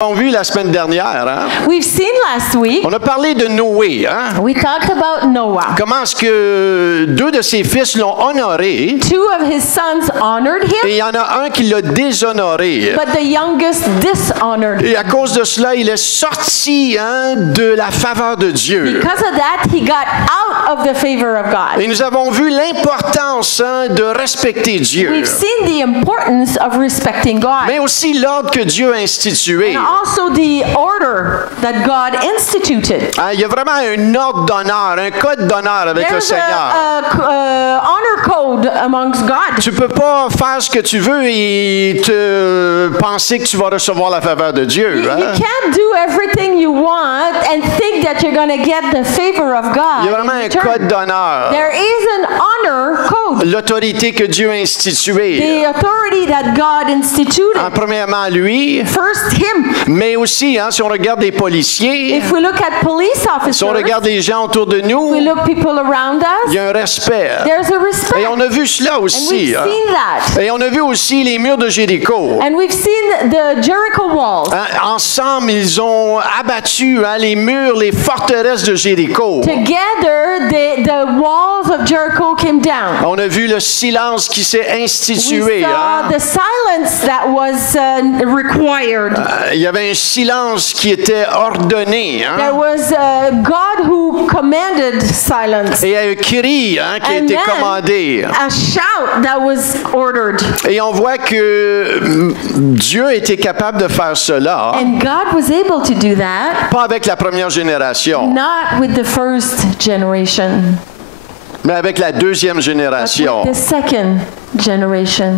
On a vu la semaine dernière, hein? We've seen last week, On a parlé de Noé, hein? we talked about Noah. Comment est-ce que deux de ses fils l'ont honoré Two of his sons honored et him, il y en a un qui l'a déshonoré. but the youngest dishonored Et him. à cause de cela, il est sorti de la faveur de Dieu. Because of that, he got out of the favor of God. Et nous avons vu l'importance de respecter Dieu, We've seen the importance of respecting God. mais aussi l'ordre que Dieu a institué. And also the order that God instituted. Hein, il y a vraiment un ordre d'honneur, un code d'honneur avec le There's Seigneur. a honor code amongst God. Tu peux pas faire ce que tu veux et te penser que tu vas recevoir la faveur de Dieu. You Hein? can't do everything you want and think that you're going to get the favor of God. Il y a vraiment in un return. code d'honneur. There is an honor code. L'autorité que Dieu a instituée. The authority that God instituted. Premièrement, lui, First, him. mais aussi, hein, si on regarde des policiers, If we look at police si on officers, regarde les gens autour de nous, we look people around il us, y a un respect. there's a respect. Et on a vu cela And aussi. we've Hein. seen that. Et on a vu aussi les murs de Jéricho. And we've seen the Jericho walls. Hein, ensemble, ils ont abattu les murs, les forteresses de Jéricho. Together, the walls of Jericho came down. On a vu le silence qui s'est We institué. saw Hein. the silence that was required. Il y avait un silence qui était ordonné. Hein. There was God who commanded silence. Et un cri qui a And été then commandé. a shout that was ordered. Et on voit que Dieu était capable de faire cela, And God was able to do that, pas avec la première génération, not with the first generation, mais avec la deuxième but génération. with the second generation.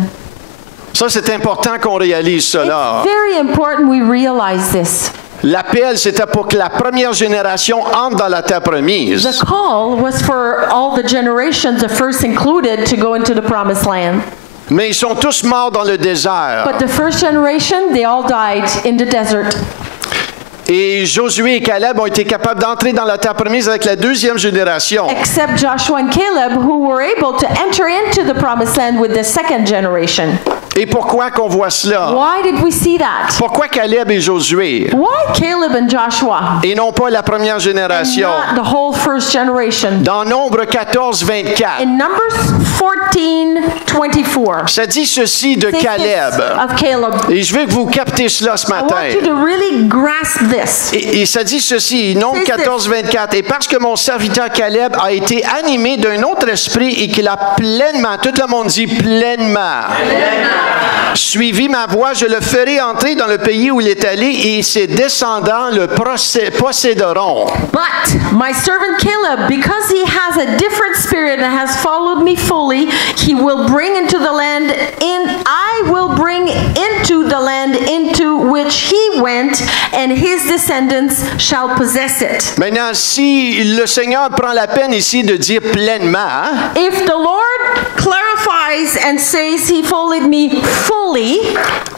Ça, c'est important qu'on réalise cela. It's very important we realize this. L'appel, c'était pour que la première génération entre dans la terre promise. The call was for all the generations, the first included, to go into the promised land. Mais ils sont tous morts dans le désert. But the first generation, they all died in the desert. Et Josué et Caleb ont été capables d'entrer dans la terre promise avec la deuxième génération. Except Joshua and Caleb, who were able to enter into the promised land with the second generation. Et pourquoi qu'on voit cela? Why did we see that? Pourquoi Caleb et Josué? Why Caleb and Joshua? Et non pas la première génération. Not the whole first generation. Dans Nombre 14, 24, In Numbers 14:24, ça dit ceci de say this Caleb. of Caleb. Et je veux que vous captez cela ce I want matin. you to really grasp this. Et ça dit ceci, Nombre Says this. 14, 24. Et parce que mon serviteur Caleb a été animé d'un autre esprit et qu'il a pleinement, tout le monde dit pleinement, suivi ma voix, je le ferai entrer dans le pays où il est allé et ses descendants le posséderont. But my servant Caleb, because he has a different spirit and has followed me fully, he will bring into the land I will bring into the land into which he went, and his descendants shall possess it. Maintenant, si le Seigneur prend la peine ici de dire pleinement, hein, If the Lord clarifies and says he followed me fully,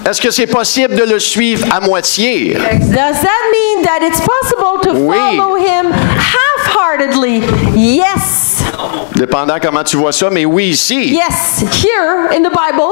est-ce que c'est possible de le suivre à moitié? does that mean that it's possible to Oui. follow him half-heartedly? Yes. Dépendant comment tu vois ça, mais oui, ici. Yes, here in the Bible,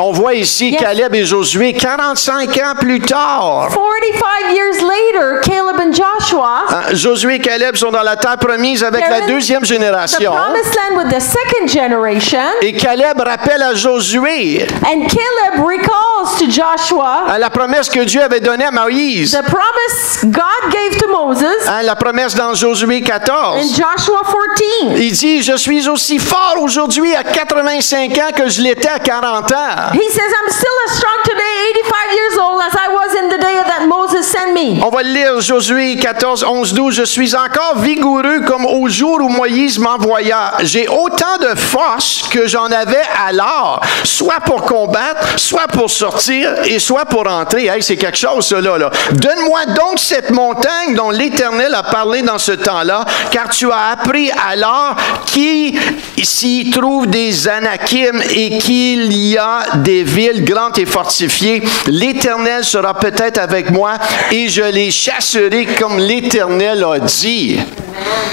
On voit ici Yes. Caleb et Josué 45 ans plus tard. 45 years later, Caleb and Joshua, Hein, Josué et Caleb sont dans la terre promise avec They're la in deuxième the génération. promised land with the second generation, Et Caleb rappelle à Josué and Caleb recalls to Joshua la promesse que Dieu avait donnée à Moïse. the promise God gave to Moses Hein, la promesse dans Josué in 14. Joshua 14. Il dit, je suis aussi fort aujourd'hui à 85 ans que je l'étais à 40 ans. He says, I'm still as strong today, 85 years old, as I was in the day that Moses sent me. On va le lire, Josué 14, 11, 12. Je suis encore vigoureux comme au jour où Moïse m'envoya. J'ai autant de force que j'en avais alors, soit pour combattre, soit pour sortir et soit pour entrer. Hey, c'est quelque chose, ça, là. Donne-moi donc cette montagne dont l'Éternel a parlé dans ce temps-là, car tu as appris alors qui s'y trouve des Anakim et qu'il y a des villes grandes et fortifiées. L'Éternel sera peut-être avec moi et je les chasserai comme l'Éternel a dit.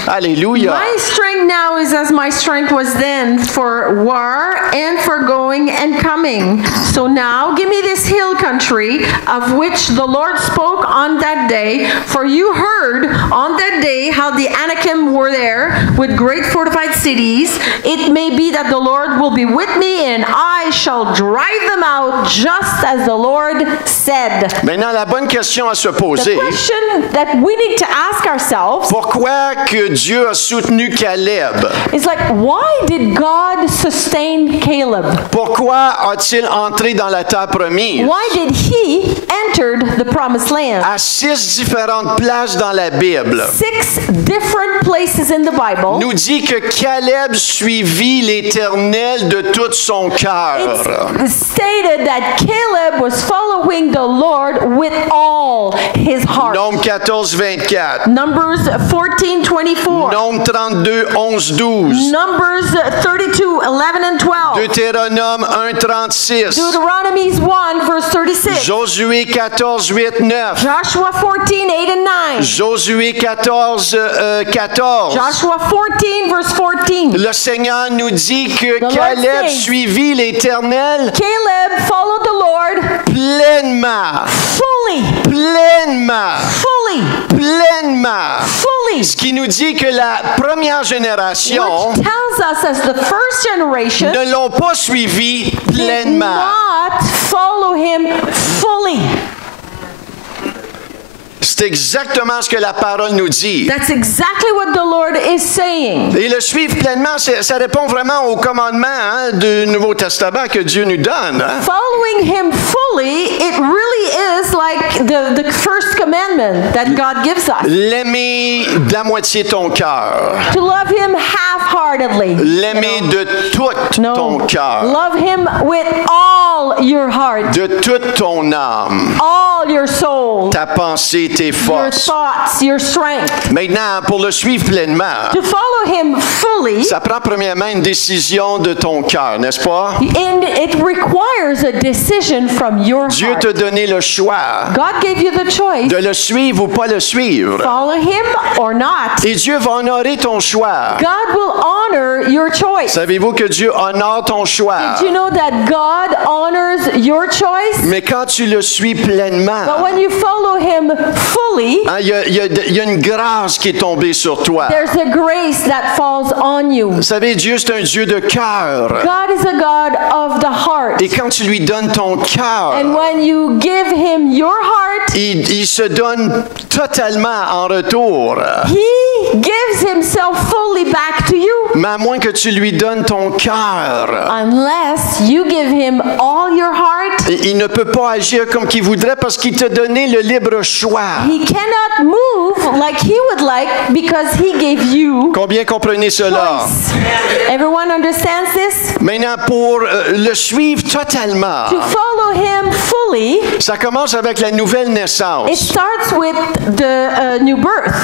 Alléluia. My strength now is as my strength was then for war and for going and coming. So now give me this hill country of which the Lord spoke on that day. For you heard on that day how the Anakim were there with great fortified cities. It may be that the Lord will be with me and I shall drive them out just as the Lord said. Maintenant, la bonne question à se The poser, question that we need to ask ourselves pourquoi que Dieu a soutenu Caleb? is like, why did God sustain Caleb? Pourquoi a-t-il entré dans la terre promise? Why did he enter the promised land? À 6 différentes places dans la Bible, 6 different places in the Bible. nous dit que Caleb suivit l'Éternel de tout son cœur. It's stated that Caleb was following the Lord with all his heart. Nombre 14, 24. Numbers 14:24. Nombre 32, 11, 12. Numbers 32, 11 and 12. Deutéronome 1, 36. Deuteronomy 1 verse 36. Josué 14, 8, 9. Joshua 14, 8 and 9. Josué 14, 14. Joshua 14 verse 14. Le Seigneur nous dit que Lord Caleb says- suivit l'Éternel Caleb followed the Lord pleinement. fully, Pleinement. fully, Pleinement. fully. Ce qui nous dit que la première génération Which tells us as the first generation ne l'ont pas suivi did pleinement. not follow him fully. C'est exactement ce que la parole nous dit. That's exactly what the Lord is saying. Et le suivre pleinement, ça répond vraiment au commandement du Nouveau Testament que Dieu nous donne. Hein? Following him fully, it really is like the first commandment that God gives us. L'aimer de la moitié de ton cœur. To love him half-heartedly. L'aimer de tout ton cœur. Love him with all your heart, De toute ton âme. all your soul, Ta pensée, tes your forces. thoughts, your strength. Maintenant, pour le suivre pleinement, To follow him fully, ça prend premièrement une décision de ton cœur, n'est-ce pas? and it requires a decision from your Dieu heart. t'a donné le choix God gave you the choice, de le suivre ou pas le suivre. follow him or not. Et Dieu va honorer ton choix. God will honor your choice. Savez-vous que Dieu honore ton choix? Do you know that God honors your choice? Mais quand tu le suis pleinement, But when you follow him fully, hein, il y a une grâce qui est tombée sur toi. there's a grace that falls on you. Vous savez, Dieu, c'est un Dieu de cœur. God is a God of the heart. Et quand tu lui donnes ton cœur, And when you give him your heart, il se donne totalement en retour. he gives himself fully back to you. Mais à moins que tu lui donnes ton cœur, Unless you give him all your heart, il ne peut pas agir comme qu'il voudrait parce qu'il t'a donné le libre choix. he cannot move like he would like because he gave you Combien comprenez cela? choice. Everyone understands this? Maintenant, pour le suivre totalement, To follow him fully, ça commence avec la nouvelle it naissance. starts with the new birth.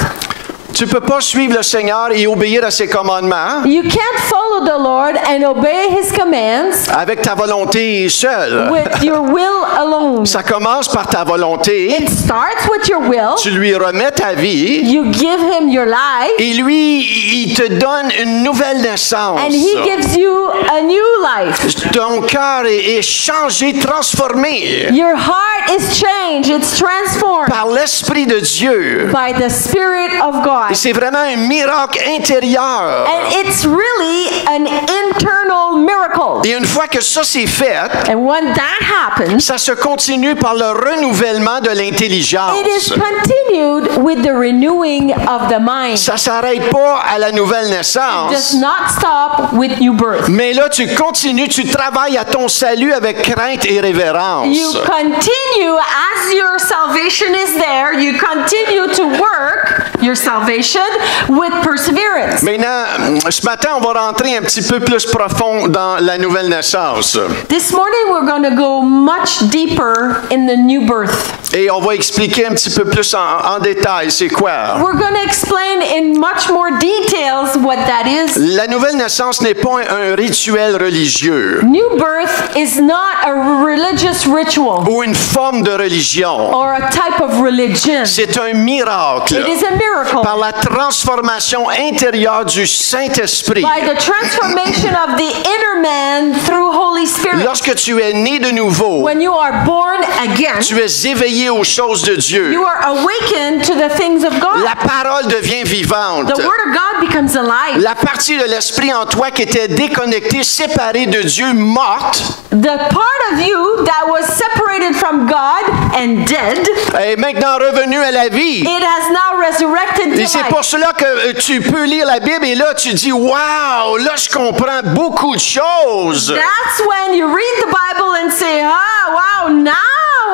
Tu peux pas suivre le Seigneur et obéir à ses commandements You can't follow the Lord and obey his commands avec ta volonté seule. with your will alone. Ça commence par ta volonté. It starts with your will. Tu lui remets ta vie You give him your life, et lui, il te donne une nouvelle naissance. and he gives you a new life. Ton cœur est changé, transformé Your heart is changed, it's transformed par l'Esprit de Dieu. by the Spirit of God. Et c'est vraiment un miracle intérieur. And it's really an internal miracle. Et une fois que ça c'est fait, And when that happens, ça se continue par le renouvellement de it is l'intelligence. continued with the renewing of the mind. Ça s'arrête pas à la nouvelle It does naissance. not stop with new birth. Mais là, tu continues, tu travailles à ton salut avec crainte et révérence. You continue as your salvation is there, you continue to work your salvation with perseverance. Maintenant, ce matin, on va rentrer un petit peu plus profond dans la nouvelle naissance. This morning we're going to go much deeper in the new birth. Et on va expliquer un petit peu plus en détail c'est quoi. We're going to explain in much more details what that is. La nouvelle naissance n'est pas un rituel religieux New birth is not a religious ritual ou une forme de religion. or a type of religion. C'est un miracle It is a miracle. par la transformation intérieure du Saint-Esprit. By the transformation of the inner man through Holy Spirit. Lorsque tu es né de nouveau, When you are born again, tu es éveillé aux choses de Dieu. you are awakened to the things of God. La parole devient vivante. The Word of God becomes alive. La partie de l'esprit en toi qui était déconnectée, séparée de Dieu, morte, The part of you that was separated from God and dead, est maintenant revenue à la vie. it has now resurrected to Et c'est life. pour cela que tu peux lire la Bible et là tu dis, wow, là je comprends beaucoup de choses. That's when you read the Bible and say, ah, wow, now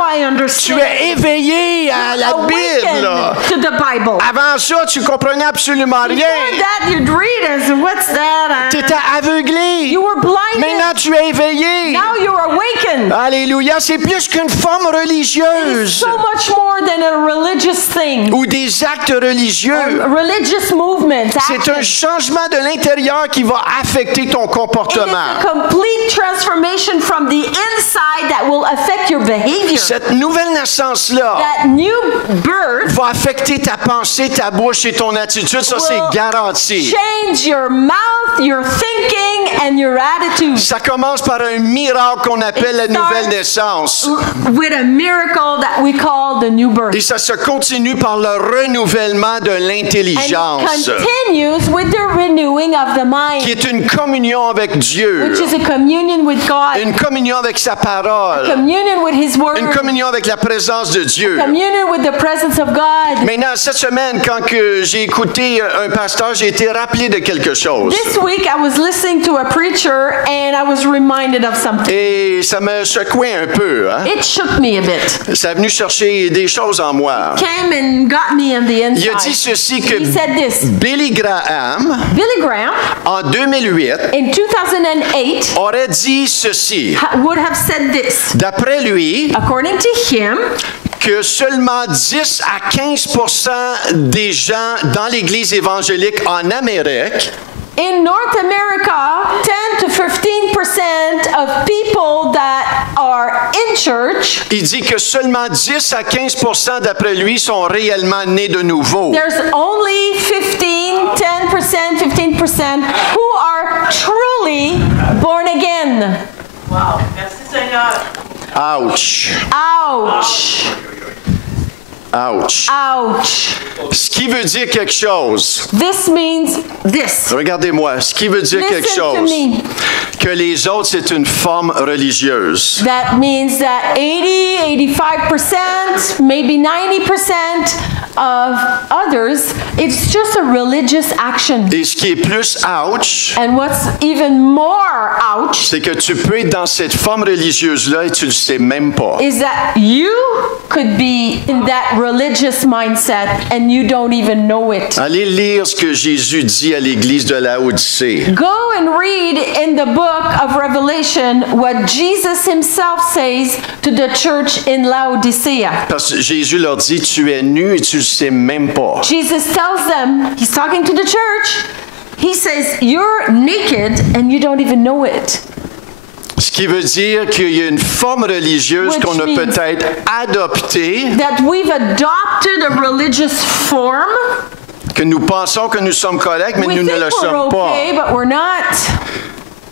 I Tu understand. es éveillé à la Bible. là. Awakened to the Bible. Avant ça, tu comprenais absolument Before rien. that, you'd read and say, what's that? Tu étais aveuglé. You were blinded. Maintenant, tu es éveillé. Now you're awakened. Alléluia, c'est plus qu'une forme religieuse So much more than a religious thing. ou des actes religieux. Religious movements. C'est un changement de l'intérieur qui va affecter ton It is comportement. a complete transformation from the inside that will affect your behavior. Cette nouvelle naissance-là That new birth va affecter ta pensée, ta bouche et ton attitude. Ça, c'est will garanti. change your mouth, your thinking, and your attitude. Ça commence par un miracle qu'on appelle la It nouvelle starts naissance. with a miracle that we call the new birth. Et ça se continue par le renouvellement de And l'intelligence, it continues with the renewing of the qui mind, est une communion avec Dieu, which is a communion with God, une communion avec sa parole, communion with His Word, une communion avec la présence de Dieu. communion with the presence of God. Maintenant, cette semaine, quand que j'ai écouté un pasteur, j'ai été rappelé de quelque chose. This week I was listening to a preacher and I was reminded of something. Et ça me secouait un peu. Hein? It shook me a bit. Ça a venu chercher des choses en moi. Came and got me on the Il a dit inside. ceci que He said this. Billy Graham, Billy Graham en 2008, in 2008 aurait dit ceci. would have said this. D'après lui, According to him, que seulement 10 à 15% des gens dans l'Église évangélique en Amérique in North America, 10 to 15% of people that are in church, il dit que seulement 10 à 15% d'après lui sont réellement nés de nouveau. there's only 10%, 15% who are truly born again. Wow, merci Seigneur. Ouch! Ouch. Ouch! Ouch. Ce qui veut dire quelque chose. This means this. Regardez-moi, ce qui veut dire quelque Listen to chose. me. Que les autres, c'est une forme religieuse. That means that 85%, maybe 90% of others, it's just a religious action. Et ce qui est plus ouch, And what's even more ouch c'est que tu peux être dans cette forme religieuse-là et tu ne le sais même pas. is that you could be in that religious mindset and you don't even know it. Allez lire ce que Jésus dit à l'église de Laodicée. Go and read in the book of Revelation what Jesus himself says to the church in Laodicea. Parce que Jésus leur dit, tu es nu et tu ne le sais même pas. Jesus tells them, he's talking to the church, he says, you're naked and you don't even know it. Ce qui veut dire qu'il y a une forme religieuse Which qu'on a means- peut-être adoptée, That we've adopted a religious form. que nous pensons que nous sommes corrects, mais We nous ne think le we're sommes pas. okay, but we're not.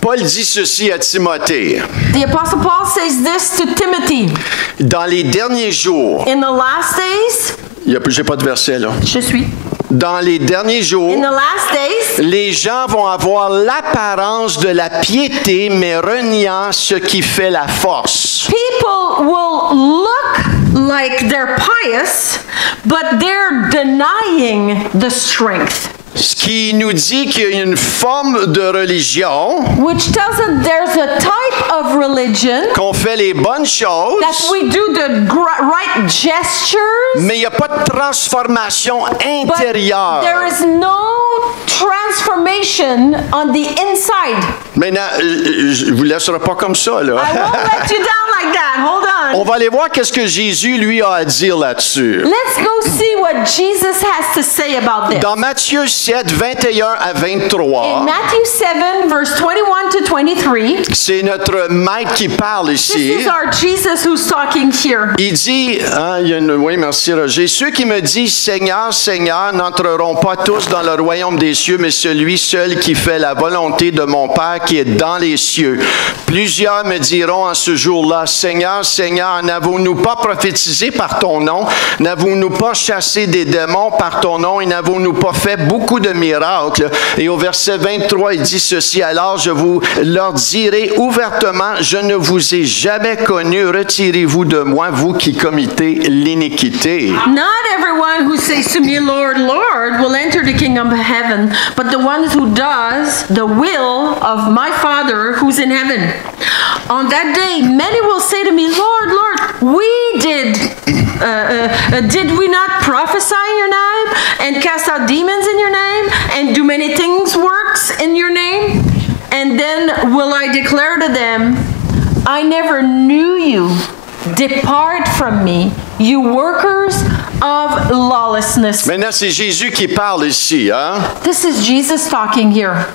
Paul dit ceci à Timothée. The Apostle Paul says this to Timothy. Dans les derniers jours, In the last days, j'ai pas de verset là. je suis. Dans les derniers jours, In the last days, les gens vont avoir l'apparence de la piété, mais reniant ce qui fait la force. people will look like they're pious, but they're denying the strength. Ce qui nous dit qu'il y a une forme de religion, Which tells us there's a type of religion qu'on fait les bonnes choses, that we do the right gestures, mais il n'y a pas de transformation but intérieure. there is no transformation on the inside. Maintenant, je ne vous laisserai pas comme ça, là. I won't let you down like that. Hold on. On va aller voir qu'est-ce que Jésus, lui, a à dire là-dessus. Let's go see what Jesus has to say about this. Dans Matthieu 7, 21 à 23, In Matthew 7, verse 21 to 23, c'est notre maître qui parle this ici. is our Jesus who's talking here. Il dit, oui, merci Roger, ceux qui me disent Seigneur, Seigneur n'entreront pas tous dans le royaume des cieux, mais celui seul qui fait la volonté de mon Père qui est dans les cieux. Plusieurs me diront en ce jour-là, Seigneur, Seigneur, n'avons-nous pas prophétisé par ton nom? N'avons-nous pas chassé des démons par ton nom? Et n'avons-nous pas fait beaucoup de miracles? Et au verset 23, il dit ceci, alors je vous leur dirai ouvertement, je ne vous ai jamais connu, retirez-vous de moi, vous qui commettez l'iniquité. Not everyone who says to me, Lord, Lord, will enter the kingdom of heaven, but the one who does the will of my Father who's in heaven. On that day, many will say to me, Lord, Lord, we did we not prophesy in your name and cast out demons in your name and do many things works in your name? And then will I declare to them, I never knew you. Depart from me, you workers of lawlessness. Maintenant, c'est Jésus qui parle ici, hein? This is Jesus talking here.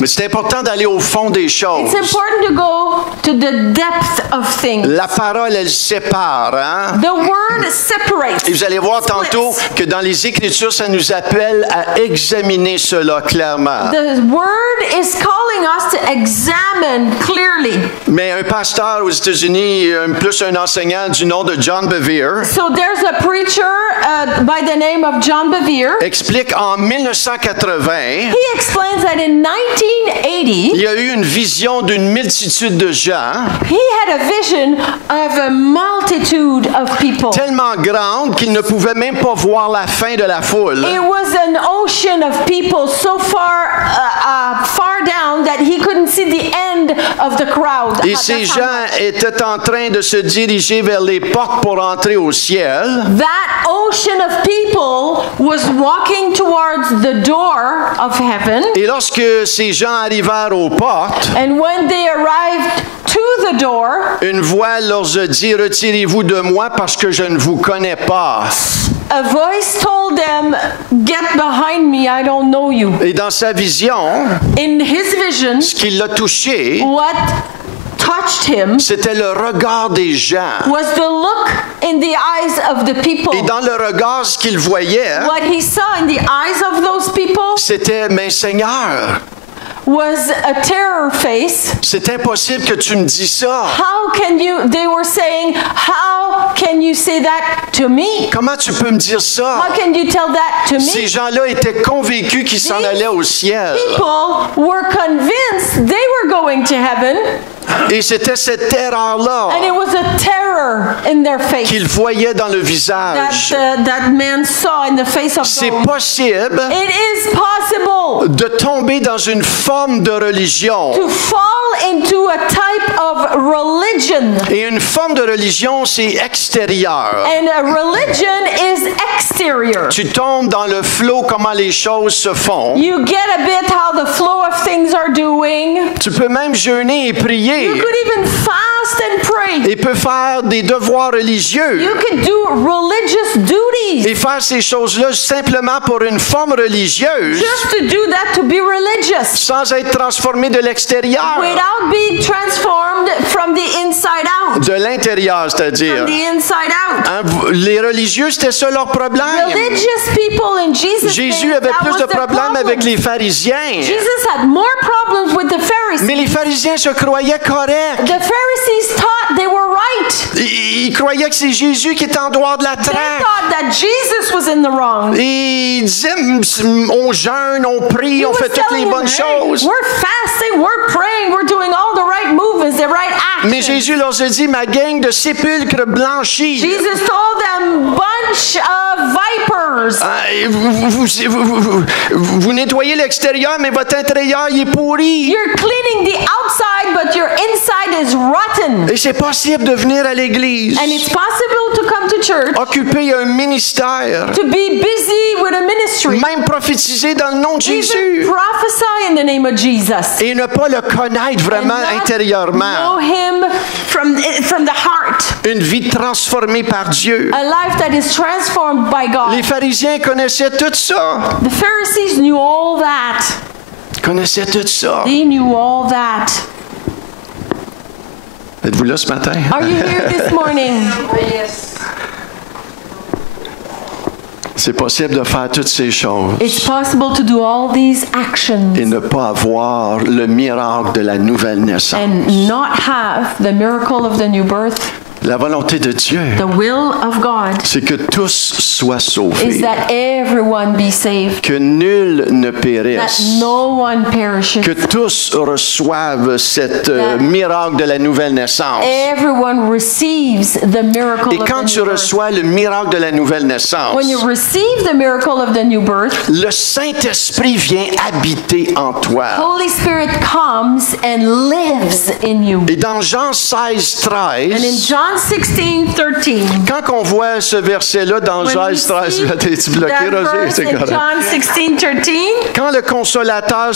Mais c'est important d'aller au fond des choses. It's important to go to the depth of things. La parole, elle sépare, hein? The word separates. Et vous allez voir tantôt que dans les Écritures, ça nous appelle à examiner cela clairement. The word is calling us to examine clearly. Mais un pasteur aux États-Unis, plus un enseignant du nom de John Bevere, So there's a preacher by the name of John Bevere. explique en 1980, He explains that in 1980, il y a eu une vision d'une multitude de gens, he had a vision of a multitude of people. tellement grande qu'il ne pouvait même pas voir la fin de la foule. It was an ocean of people so far down that he couldn't see the end of the crowd. Et ces gens étaient en train de se diriger vers les portes pour entrer au ciel. That ocean of people was walking towards the door of heaven. Et lorsque ces gens arrivèrent aux portes, And when they arrived to the door, une voix leur a dit, retirez-vous de moi parce que je ne vous connais pas. a voice told them, get behind me, I don't know you. Et dans sa vision, In his vision, ce qui l'a touché, what touched him c'était le regard des gens. was the look in the eyes of the people. Et dans le regard, ce qu'il voyait, What he saw in the eyes of those people c'était, mais Seigneur, was a terror face. c'est impossible que tu me dis ça. How can you, they were saying, how can you say that to me? Comment tu peux me dire ça? How can you tell that to Ces me? gens-là étaient convaincus qu'ils s'en allaient au ciel. People were convinced they were going to heaven, Et c'était cette terreur-là and it was a terror in their face qu'ils voyaient dans le visage. that man saw in the face of C'est those. possible It is possible de tomber dans une forme de religion. to fall into a type of religion. Et une forme de religion, c'est extérieur. And a religion is exterior. Tu tombes dans le flot, comment les choses se font. You get a bit how the flow of things are doing. Tu peux même jeûner et prier. You could even fast and pray. Et peut faire des devoirs religieux. You could do religious duties. Et faire ces choses-là simplement pour une forme religieuse, Just to do that to be religious. sans être transformé de l'extérieur. Without being transformed from the inside out. De l'intérieur, c'est-à-dire. From the inside out. Hein, les religieux, c'était ça leur problème. Religious people in Jesus' Jésus day, avait that plus was de their problèmes problem. avec les pharisiens. Jesus had more problems with the Pharisees. Mais les pharisiens se croyaient corrects. The Pharisees thought they were right. Ils croyaient que c'est Jésus qui était en dehors de la They traque. thought that Jesus was in the wrong. Et ils disaient, on jeûne, on prie, He on was fait toutes les telling bonnes them, hey, choses. we're fasting, we're praying, we're doing all the right movements, the right Mais actions. Jésus leur a dit, ma gang de sépulcres blanchis. Jesus told them, bunch of vipers. Vous nettoyez l'extérieur, mais votre intérieur, il est pourri. You're cleaning the outside, but your inside is rotten. Et c'est possible de venir à l'église, And it's possible to come to church, occuper un ministère, to be busy with a ministry, même prophétiser dans le nom de even Jésus, prophesy in the name of Jesus, et ne pas le connaître and vraiment not intérieurement. know him from the heart. Une vie transformée par Dieu. A life that is transformed by God. Les pharisiens connaissaient tout ça. The Pharisees knew all that. Connaissaient tout ça. They knew all that. Êtes-vous là ce matin? Are you here this morning? Yes. C'est possible de faire toutes ces choses It's possible to do all these actions et ne pas avoir le miracle de la nouvelle naissance. and not have the miracle of the new birth. La volonté de Dieu, The will of God c'est que tous soient is sauvés, that everyone be saved, que nul ne that périsse, no one perishes, que tous reçoivent cette miracle de la nouvelle naissance. everyone receives the miracle Et of quand the tu new birth. reçois le miracle de la nouvelle naissance, When you receive the miracle of the new birth, le Saint-Esprit vient habiter en toi. Holy Spirit comes and lives in you. Et dans Jean 16, And in 13, John 16:13, quand on voit ce verset-là dans when Jean we 16, see t'es-tu bloqué, that Roger? verse C'est in correct. John 16:13, Quand le consolateur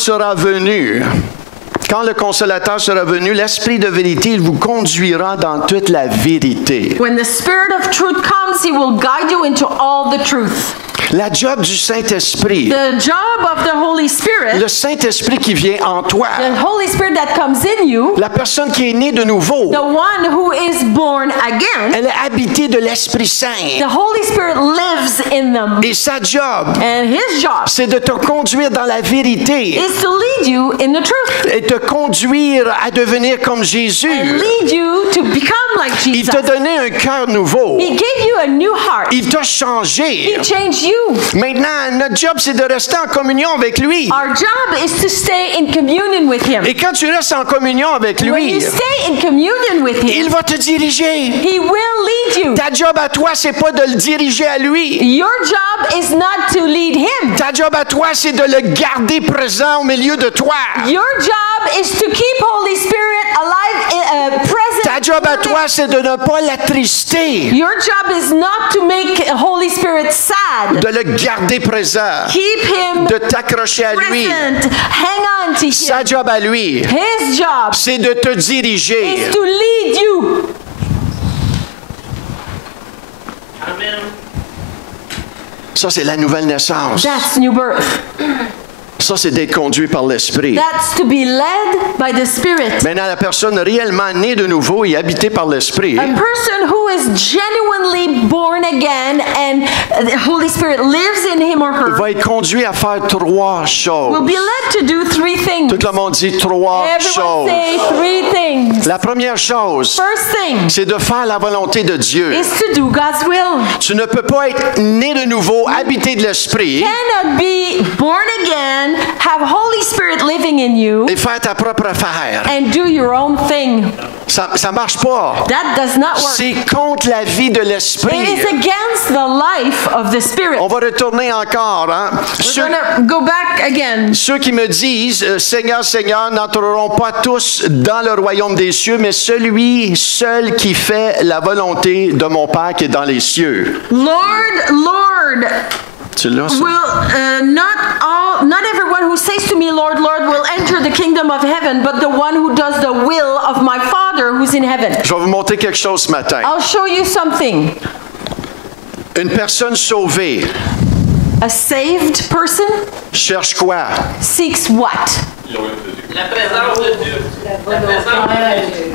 sera venu, l'Esprit de vérité, il vous conduira dans toute la vérité. when the Spirit of truth comes, He will guide you into all the truth. La job du Saint-Esprit, The job of the Holy Spirit, le Saint-Esprit qui vient en toi, the Holy Spirit that comes in you, la personne qui est née de nouveau, the one who is born again, elle est habitée de l'Esprit Saint. the Holy Spirit lives in them. Et sa job, And His job c'est de te conduire dans la vérité is to lead you in the truth et te conduire à devenir comme and Jésus. lead you to become like Il Jesus. t'a donné un cœur nouveau. He gave you a new heart. Il t'a changé. He changed you. Maintenant, notre job, c'est de rester en communion avec lui. Our job is to stay in communion with Him. Et quand tu restes en communion avec When you lui, stay in communion with il Him, va te diriger. He will lead you. Ta job à toi, c'est pas de le diriger à lui. Your job is not to lead Him. Ta job à toi, c'est de le garder présent au milieu de toi. Your job is to keep Holy Spirit alive, present. Ta job à toi, c'est de ne pas l'attrister, Your job is not to make Holy Spirit sad. de le garder présent, Keep Him de t'accrocher à lui. present. Hang on to Sa Him. job à lui, His job c'est de te diriger. is to lead you. Amen. Ça, c'est la nouvelle naissance. That's new birth. Ça, c'est d'être conduit par l'Esprit. That's to be led by the Spirit. Maintenant, la personne réellement née de nouveau et habitée par l'Esprit, A person who is genuinely born again and the Holy Spirit lives in him or her va être conduit à faire trois will choses. be led to do three things. Tout le monde dit trois Everyone choses. say three things. La première chose, First thing c'est de faire la volonté de Dieu. is to do God's will. Tu ne peux pas être né de nouveau, habité de l'Esprit Cannot be born again, have Holy Spirit living in you, et faire ta propre affaire. and do your own thing. Ça marche pas. That does not work. C'est contre la vie de It l'Esprit. is against the life of the Spirit. On va retourner encore. Hein? We're going to go back again. Ceux qui me disent, Seigneur, Seigneur, n'entreront pas tous dans le royaume des cieux, mais celui seul qui fait la volonté de mon Père qui est dans les cieux. Lord, Tu l'as, ça? will not everyone who says to me, Lord, Lord, will enter the kingdom of heaven, but the one who does the will of my Father who's in heaven. Je vais vous montrer quelque chose ce matin. I'll show you something. Une personne sauvée A saved person cherche quoi? seeks what? La présence de Dieu. La présence de Dieu.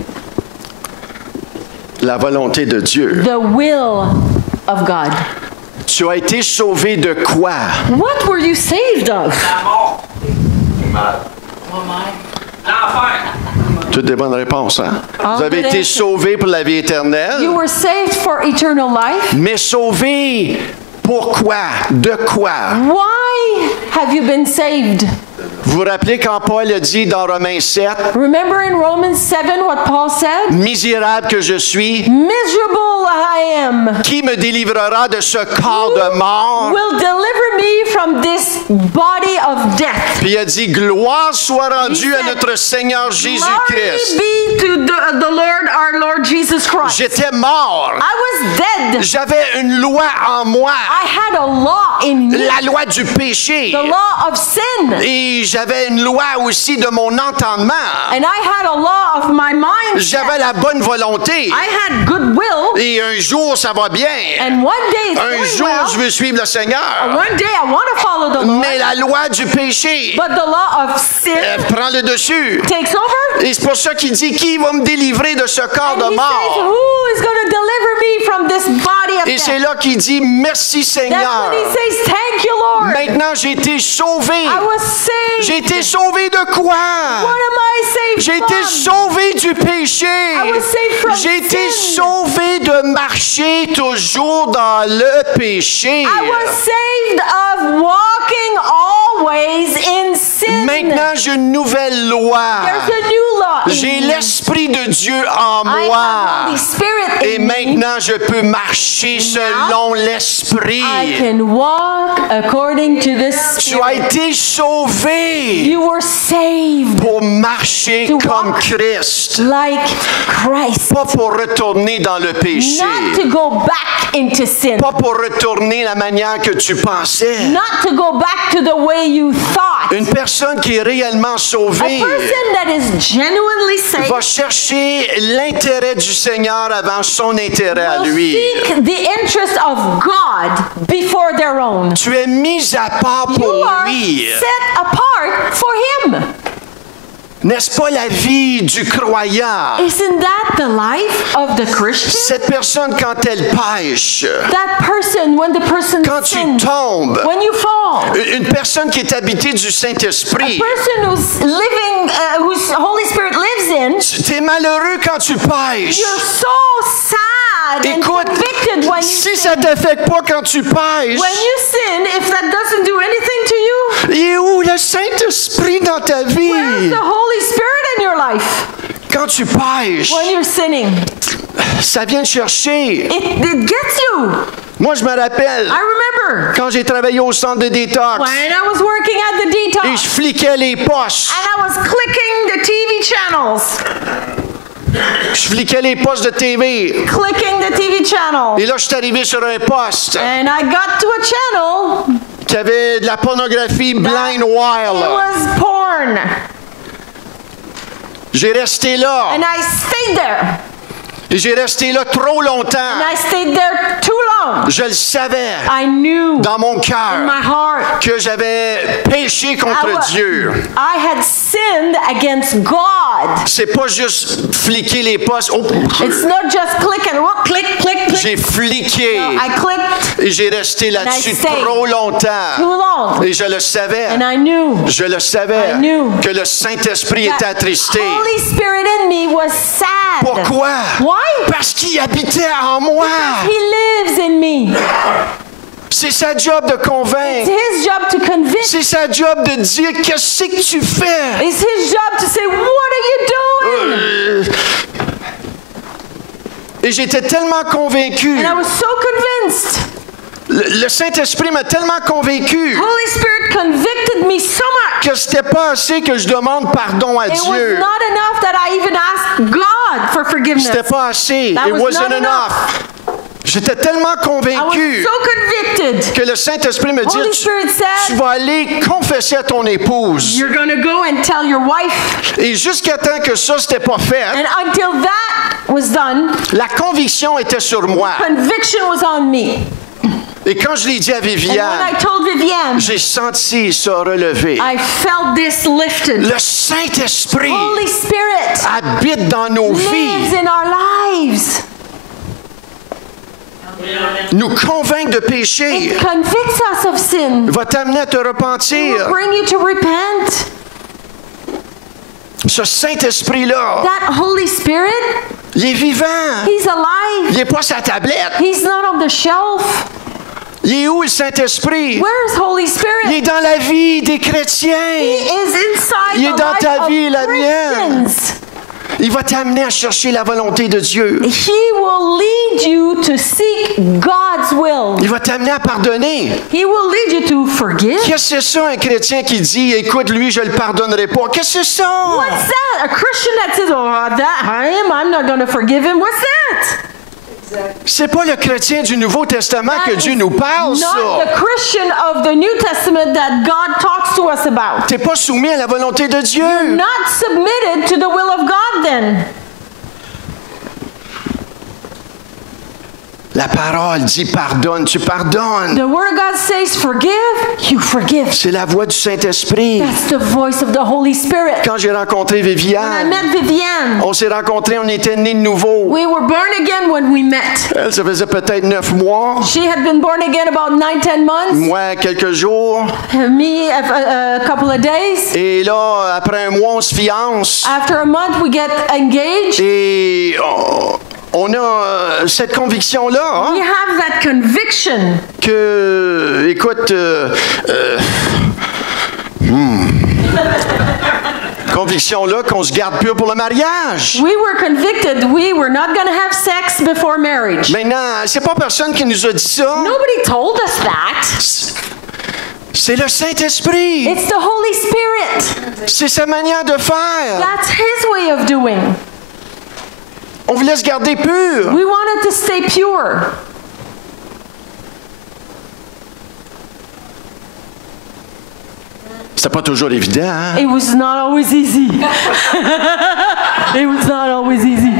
La volonté de Dieu. The will of God. Tu as été sauvé de quoi? What were you saved of? La mort. L'enfer. Toutes des bonnes réponses, hein? Ah, Vous avez good été answer. sauvé pour la vie éternelle, You were saved for eternal life. mais sauvé pourquoi? De quoi? Why have you been saved? Vous vous rappelez quand Paul a dit dans Romains 7, Remember in Romans 7 what Paul said? misérable que je suis, Miserable I am. qui me délivrera de ce corps de mort? Will deliver me from this body of death. Puis il a dit, gloire soit rendue He à said, notre Seigneur Glory Jésus-Christ. be to the Lord, our Lord Jesus Christ. J'étais mort. I was dead. J'avais une loi en moi. I had a law in me, la loi du péché. the law of sin. Et j'avais une loi aussi de mon entendement. And I had a law of my mind. J'avais la bonne volonté. I had goodwill. Et un jour, ça va bien. And one day it's Un going jour, well. je veux suivre le Seigneur. One day I want to follow the Lord. Mais la loi du péché But the law of sin prend le dessus. takes over. Et c'est pour ça qu'il dit, qui va me délivrer de ce corps And de he says, mort? who is going to deliver me from this body of Et c'est death? là qu'il dit, merci That's Seigneur. when he says, thank you, Lord. Maintenant, j'ai été sauvé. I was saved. J'ai été sauvé de quoi? What am I saved J'ai from? été sauvé du péché. I was saved from J'ai été sin. sauvé de marcher toujours dans le péché. I was saved of walking always in sin. Maintenant, j'ai une nouvelle loi. There's a new law in J'ai me. l'Esprit de Dieu en I have moi. Holy Spirit Et in me. maintenant, je peux marcher selon l'Esprit. I can walk according to this Tu as Spirit. été sauvé You were saved pour marcher To comme walk Christ. like Christ. Pas pour retourner dans le péché. Not to go back into sin. Pas pour retourner la manière que tu pensais. Not to go back to the way you thought. Une personne qui est réellement A sauvée person that is genuinely saved va chercher l'intérêt du Seigneur avant son intérêt à will lui. seek the interest of God before their own. Tu es mis à part You pour are lui. set apart for Him. N'est-ce pas la vie du croyant? Isn't that the life of the Christian? Cette personne, quand elle pêche, That person, when the person quand tu sins, tombes, when you fall, une personne qui est habitée du Saint-Esprit, person who's living, whose Holy Spirit lives in, tu es malheureux quand tu pêches. you're so sad and Écoute, convicted when you si sin. ça t'affecte pas quand tu pêches, When you sin, if that doesn't do anything to you, il est où le Saint-Esprit dans ta where's vie? the Holy Spirit in your life? Quand tu pêches, When you're sinning, ça vient te chercher. it gets you. Moi, je me rappelle, I remember quand j'ai travaillé au centre de détox, when I was working at the et detox je fliquais les postes. and I was clicking the TV channels, Je fliquais les postes de TV. clicking the TV channel. Et là, je suis arrivé sur un poste And I got to a channel qui avait de la pornographie blind It wild. was porn. J'ai resté là. And I stayed there. Et j'ai resté là trop longtemps. And I stayed there too long. Je le savais I knew dans mon in cœur my heart que j'avais péché contre Dieu. I had sinned against God. C'est pas juste fliquer les postes. Oh, It's not just click and walk, click, click, click. j'ai fliqué I clicked et j'ai resté là-dessus And I stayed trop too longtemps. long. Et je le savais. And I knew Je le savais I knew que le Saint-Esprit était that attristé. Holy Spirit in me was sad. Pourquoi? Why? Parce qu'il habitait en moi. He lives in me. C'est sa job de It's convaincre. his job to convince. C'est sa job de dire qu'est-ce que tu fais. It's his job to say, what are you doing? Et j'étais tellement convaincu. And I was so convinced. Le Saint-Esprit m'a tellement convaincu Holy Spirit convicted me so much. que c'était pas assez que je demande pardon à It was Dieu. not enough that I even asked God for forgiveness. C'était pas assez. That It was wasn't not enough. J'étais tellement I was convaincu so convicted. que le Saint-Esprit me dit, Holy Spirit tu said, vas aller confesser à ton épouse. you're going to go and tell your wife. Et jusqu'à temps que ça, c'était pas fait, And until that was done, la conviction était sur moi. conviction was on me. Et quand je l'ai dit à And when I Viviane, told Viviane, j'ai senti ça relever. I felt this lifted. Le Saint-Esprit Holy Spirit habite dans nos lives vies, in our lives. nous convainc de péché, It convicts us of sin. va t'amener à te It will repentir. bring you to repent. Ce Saint-Esprit-là, That Holy Spirit, il est vivant. He's alive. Il n'est pas sa tablette. He's not on the shelf. Il est où le Saint-Esprit? Where's Holy Il Spirit? est dans la vie des He chrétiens. is inside Il est the dans ta life vie et of la mienne. Christians. Il va t'amener à chercher la volonté de Dieu. He will lead you to seek God's will. Il va t'amener à pardonner. He will lead you to forgive. Qu'est-ce que c'est ça, un chrétien qui dit, écoute, lui, je ne le pardonnerai pas? Qu'est-ce que c'est ça? What's that? A Christian that says, "Oh, that I'm not going to forgive him." What's that? C'est pas le chrétien du Nouveau Testament que Dieu nous parle, Not ça. the Christian of the New Testament that God talks to us about. T'es pas soumis à la volonté de Dieu. Not submitted to the will of God then. La parole dit pardonne, tu pardonnes. The Word of God says forgive, you forgive. C'est la voix du Saint-Esprit. That's the voice of the Holy Spirit. Quand j'ai rencontré When I Viviane, met Viviane, on s'est rencontrés, on était nés de nouveau. we were born again when we met. Elle, ça faisait peut-être 9 mois. She had been born again about 9-10 months. Moi, quelques jours. Me, a couple of days. Et là, après un mois, on se fiance. After a month, we get engaged. Et on a cette conviction-là, We hein, have that conviction que, écoute, conviction-là qu'on se garde pur pour le mariage. we were convicted we were not going to have sex before marriage. Maintenant, c'est pas personne qui nous a dit ça. Nobody told us that. C'est le Saint-Esprit. It's the Holy Spirit. C'est sa manière de faire. That's His way of doing. On voulait se garder pur. We wanted to stay pure. C'était pas toujours évident, hein? It was not always easy. It was not always easy.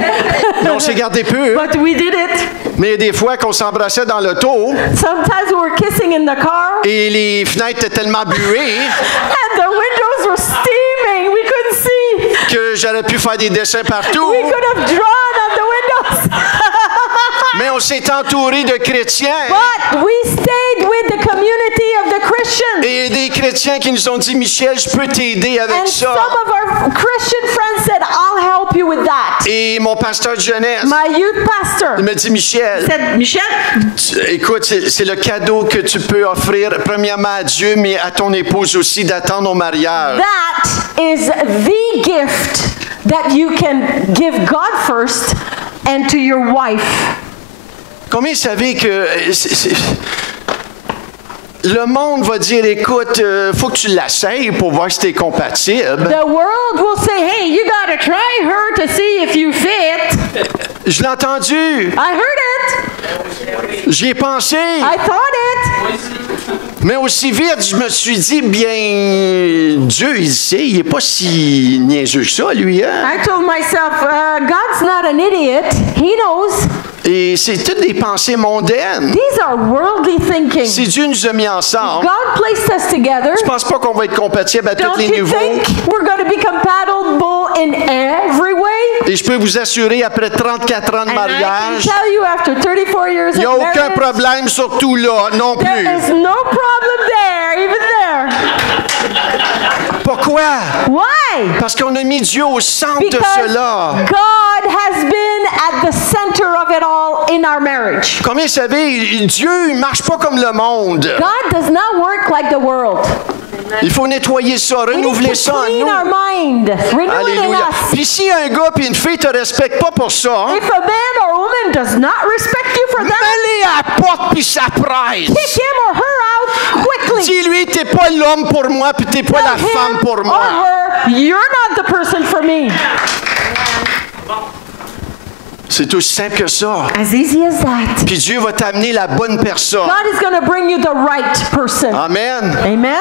Mais on s'est gardé pur. But we did it. Mais des fois qu'on s'embrassait dans l'auto Sometimes we were kissing in the car et les fenêtres étaient tellement buées and the windows were steaming. We couldn't see. que j'aurais pu faire des dessins partout. We could have drawn on the windows. Mais on s'est entouré de chrétiens But we stayed with the community of the Christians. et des chrétiens qui nous ont dit, Michel, je peux t'aider avec And ça. some of our Christian friends said, I'll help you with that. Et mon pasteur de jeunesse, My youth pastor il me dit, Michel, said, Michel, écoute, c'est le cadeau que tu peux offrir premièrement à Dieu, mais à ton épouse aussi d'attendre au mariage. that is the gift that you can give God first and to your wife. Combien vous savez que le monde va dire, écoute, faut que tu l'essayes pour voir si t'es compatible. The world will say, hey, you gotta try her to see if you fit. Je l'ai entendu. I heard it. J'y ai pensé. I thought it. Mais aussi vite, je me suis dit, bien, Dieu, il sait, il n'est pas si niaiseux que ça, lui. Hein? I told myself, God's not an idiot. He knows. Et c'est toutes des pensées mondaines. These are worldly thinking. Si Dieu nous a mis ensemble, God placed us together. je pense pas qu'on va être compatible à tous Don't les you niveaux. think we're going to be compatible in every way? Et je peux vous assurer, après 34 ans de And I can mariage, tell you after 34 years il n'y a of aucun marriage, problème, surtout là, non there plus. is no problem there, even there. Pourquoi? Why? Parce qu'on a mis Dieu au centre de Because cela. God has been at the center of it all in our marriage. Combien vous savez, Dieu ne marche pas comme le monde. God does not work like the world. Il faut nettoyer ça, We need renouveler to ça en clean our nous. mind, renew it in Alléluia. us. Puis si un gars puis une fille te respectent pas pour ça, hein, If a man or woman does not respect you for that, mets-les à la porte puis ça presse. kick him or her out quickly. Dis-lui, t'es pas l'homme pour moi puis t'es pas la Tell femme him pour or moi. her, you're not the person for me. C'est aussi simple que ça. As easy as that. Puis Dieu va t'amener la bonne personne. God is going to bring you the right person. Amen. Amen?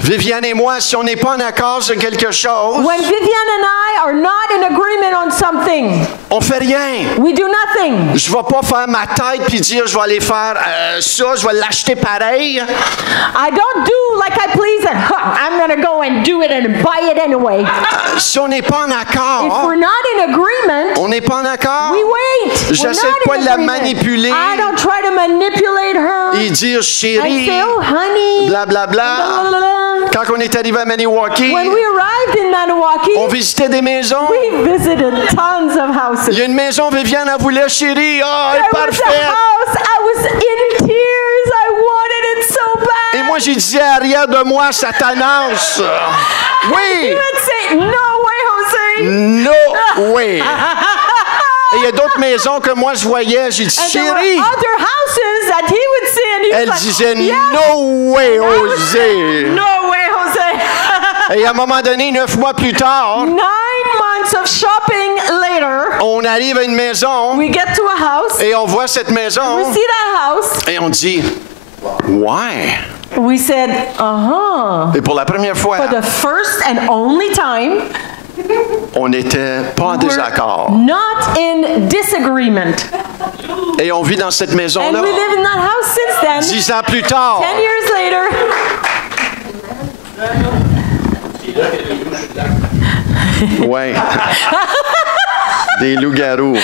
Viviane et moi, si on n'est pas en accord sur quelque chose, When Vivian and I are not in agreement on something, on fait rien. we do nothing. Je vais pas faire ma tête puis dire je vais aller faire ça, je vais l'acheter pareil. I don't do like I please and I'm going to go and do it and buy it anyway. Si on n'est pas en If accord, we're not in agreement, on n'est pas en accord. we wait. We're J'essaie not pas in de la agreement. manipuler. I don't try to manipulate her. Et dire I chérie, say, oh, honey. blablabla. Blah, blah, blah. Quand on est arrivé à Maniwaki, When we arrived in Maniwaki, on visitait des maisons. we visited tons of houses. Il y a une maison, Viviane, elle voulait chérie. Ah, elle There est was a parfaite. house. I was in tears. I wanted it so bad. Et moi, j'ai dit arrière de moi, Satanas. He Oui, would say, no way, Jose. no way. Et il y a d'autres maisons que moi, je voyais. J'ai dit And there were chérie. other houses that he would see, and he Elle was disait like, yeah, no way, I would Osée. say, no way, Jose. Et à un moment donné, 9 mois plus tard, 9 months months of shopping later, on arrive à une maison we get to a house. et on voit cette We maison see that house. et on dit, ouais. We said, Et pour la première fois, For the first and only time, on n'était pas en we're désaccord. not in disagreement. Et on vit dans cette And maison-là. we live in that house since then. 10 ans plus tard. 10 years later. Ouais. Des loups-garous.